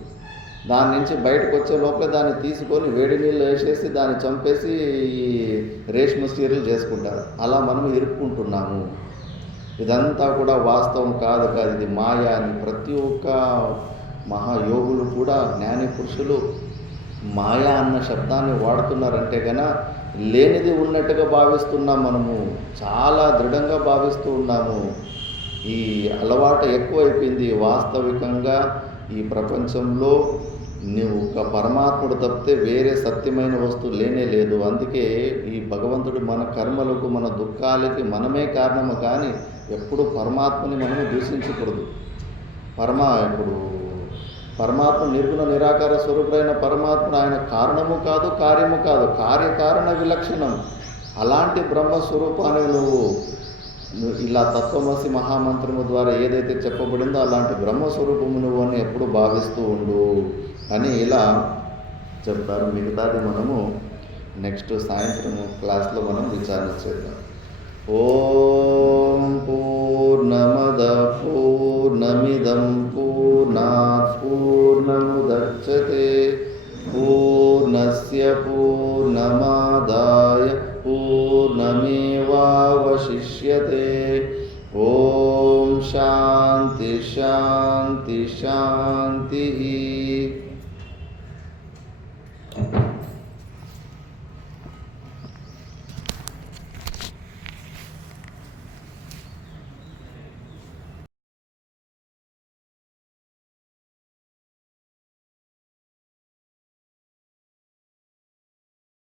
దాని నుంచి బయటకు వచ్చే లోపల దాన్ని తీసుకొని వేడి నీళ్ళు వేసేసి దాన్ని చంపేసి రేష్మ చీరలు చేసుకుంటారు. అలా మనం ఇరుక్కుంటున్నాము. ఇదంతా కూడా వాస్తవం కాదు, ఇది మాయ అని ప్రతి ఒక్క మహాయోగులు కూడా, జ్ఞాని పురుషులు మాయా అన్న శబ్దాన్ని వాడుతున్నారంటే కన్నా లేనిది ఉన్నట్టుగా భావిస్తున్నాం. మనము చాలా దృఢంగా భావిస్తూ ఉన్నాము. ఈ అలవాటు ఎక్కువైపోయింది. వాస్తవికంగా ఈ ప్రపంచంలో నువ్వు ఒక పరమాత్ముడు తప్పితే వేరే సత్యమైన వస్తువు లేనే లేదు. అందుకే ఈ భగవంతుడు మన కర్మలకు, మన దుఃఖాలకి మనమే కారణము, కానీ ఎప్పుడు పరమాత్మని మనము దూషించకూడదు. ఇప్పుడు పరమాత్మ నిర్గుణ నిరాకార స్వరూపుడైన పరమాత్మ ఆయన కారణము కాదు, కార్యము కాదు, కార్యకారణ విలక్షణం. అలాంటి బ్రహ్మస్వరూపాన్ని నువ్వు ఇలా తత్వమసి మహామంత్రము ద్వారా ఏదైతే చెప్పబడిందో అలాంటి బ్రహ్మస్వరూపము నువ్వు అని ఎప్పుడు భావిస్తూ ఉండు అని ఇలా చెప్తారు. మిగతాది మనము నెక్స్ట్ సాయంత్రం క్లాస్లో మనం విచారణ చేద్దాం. ఓం పూర్ణమద పూర్ణమిదం పూర్ణాత్ పూర్ణముదచ్యతే పూర్ణస్య పూర్ణమాదాయ పూర్ణమేవావశిష్యతే. ఓం శాంతి శాంతి శాంతి.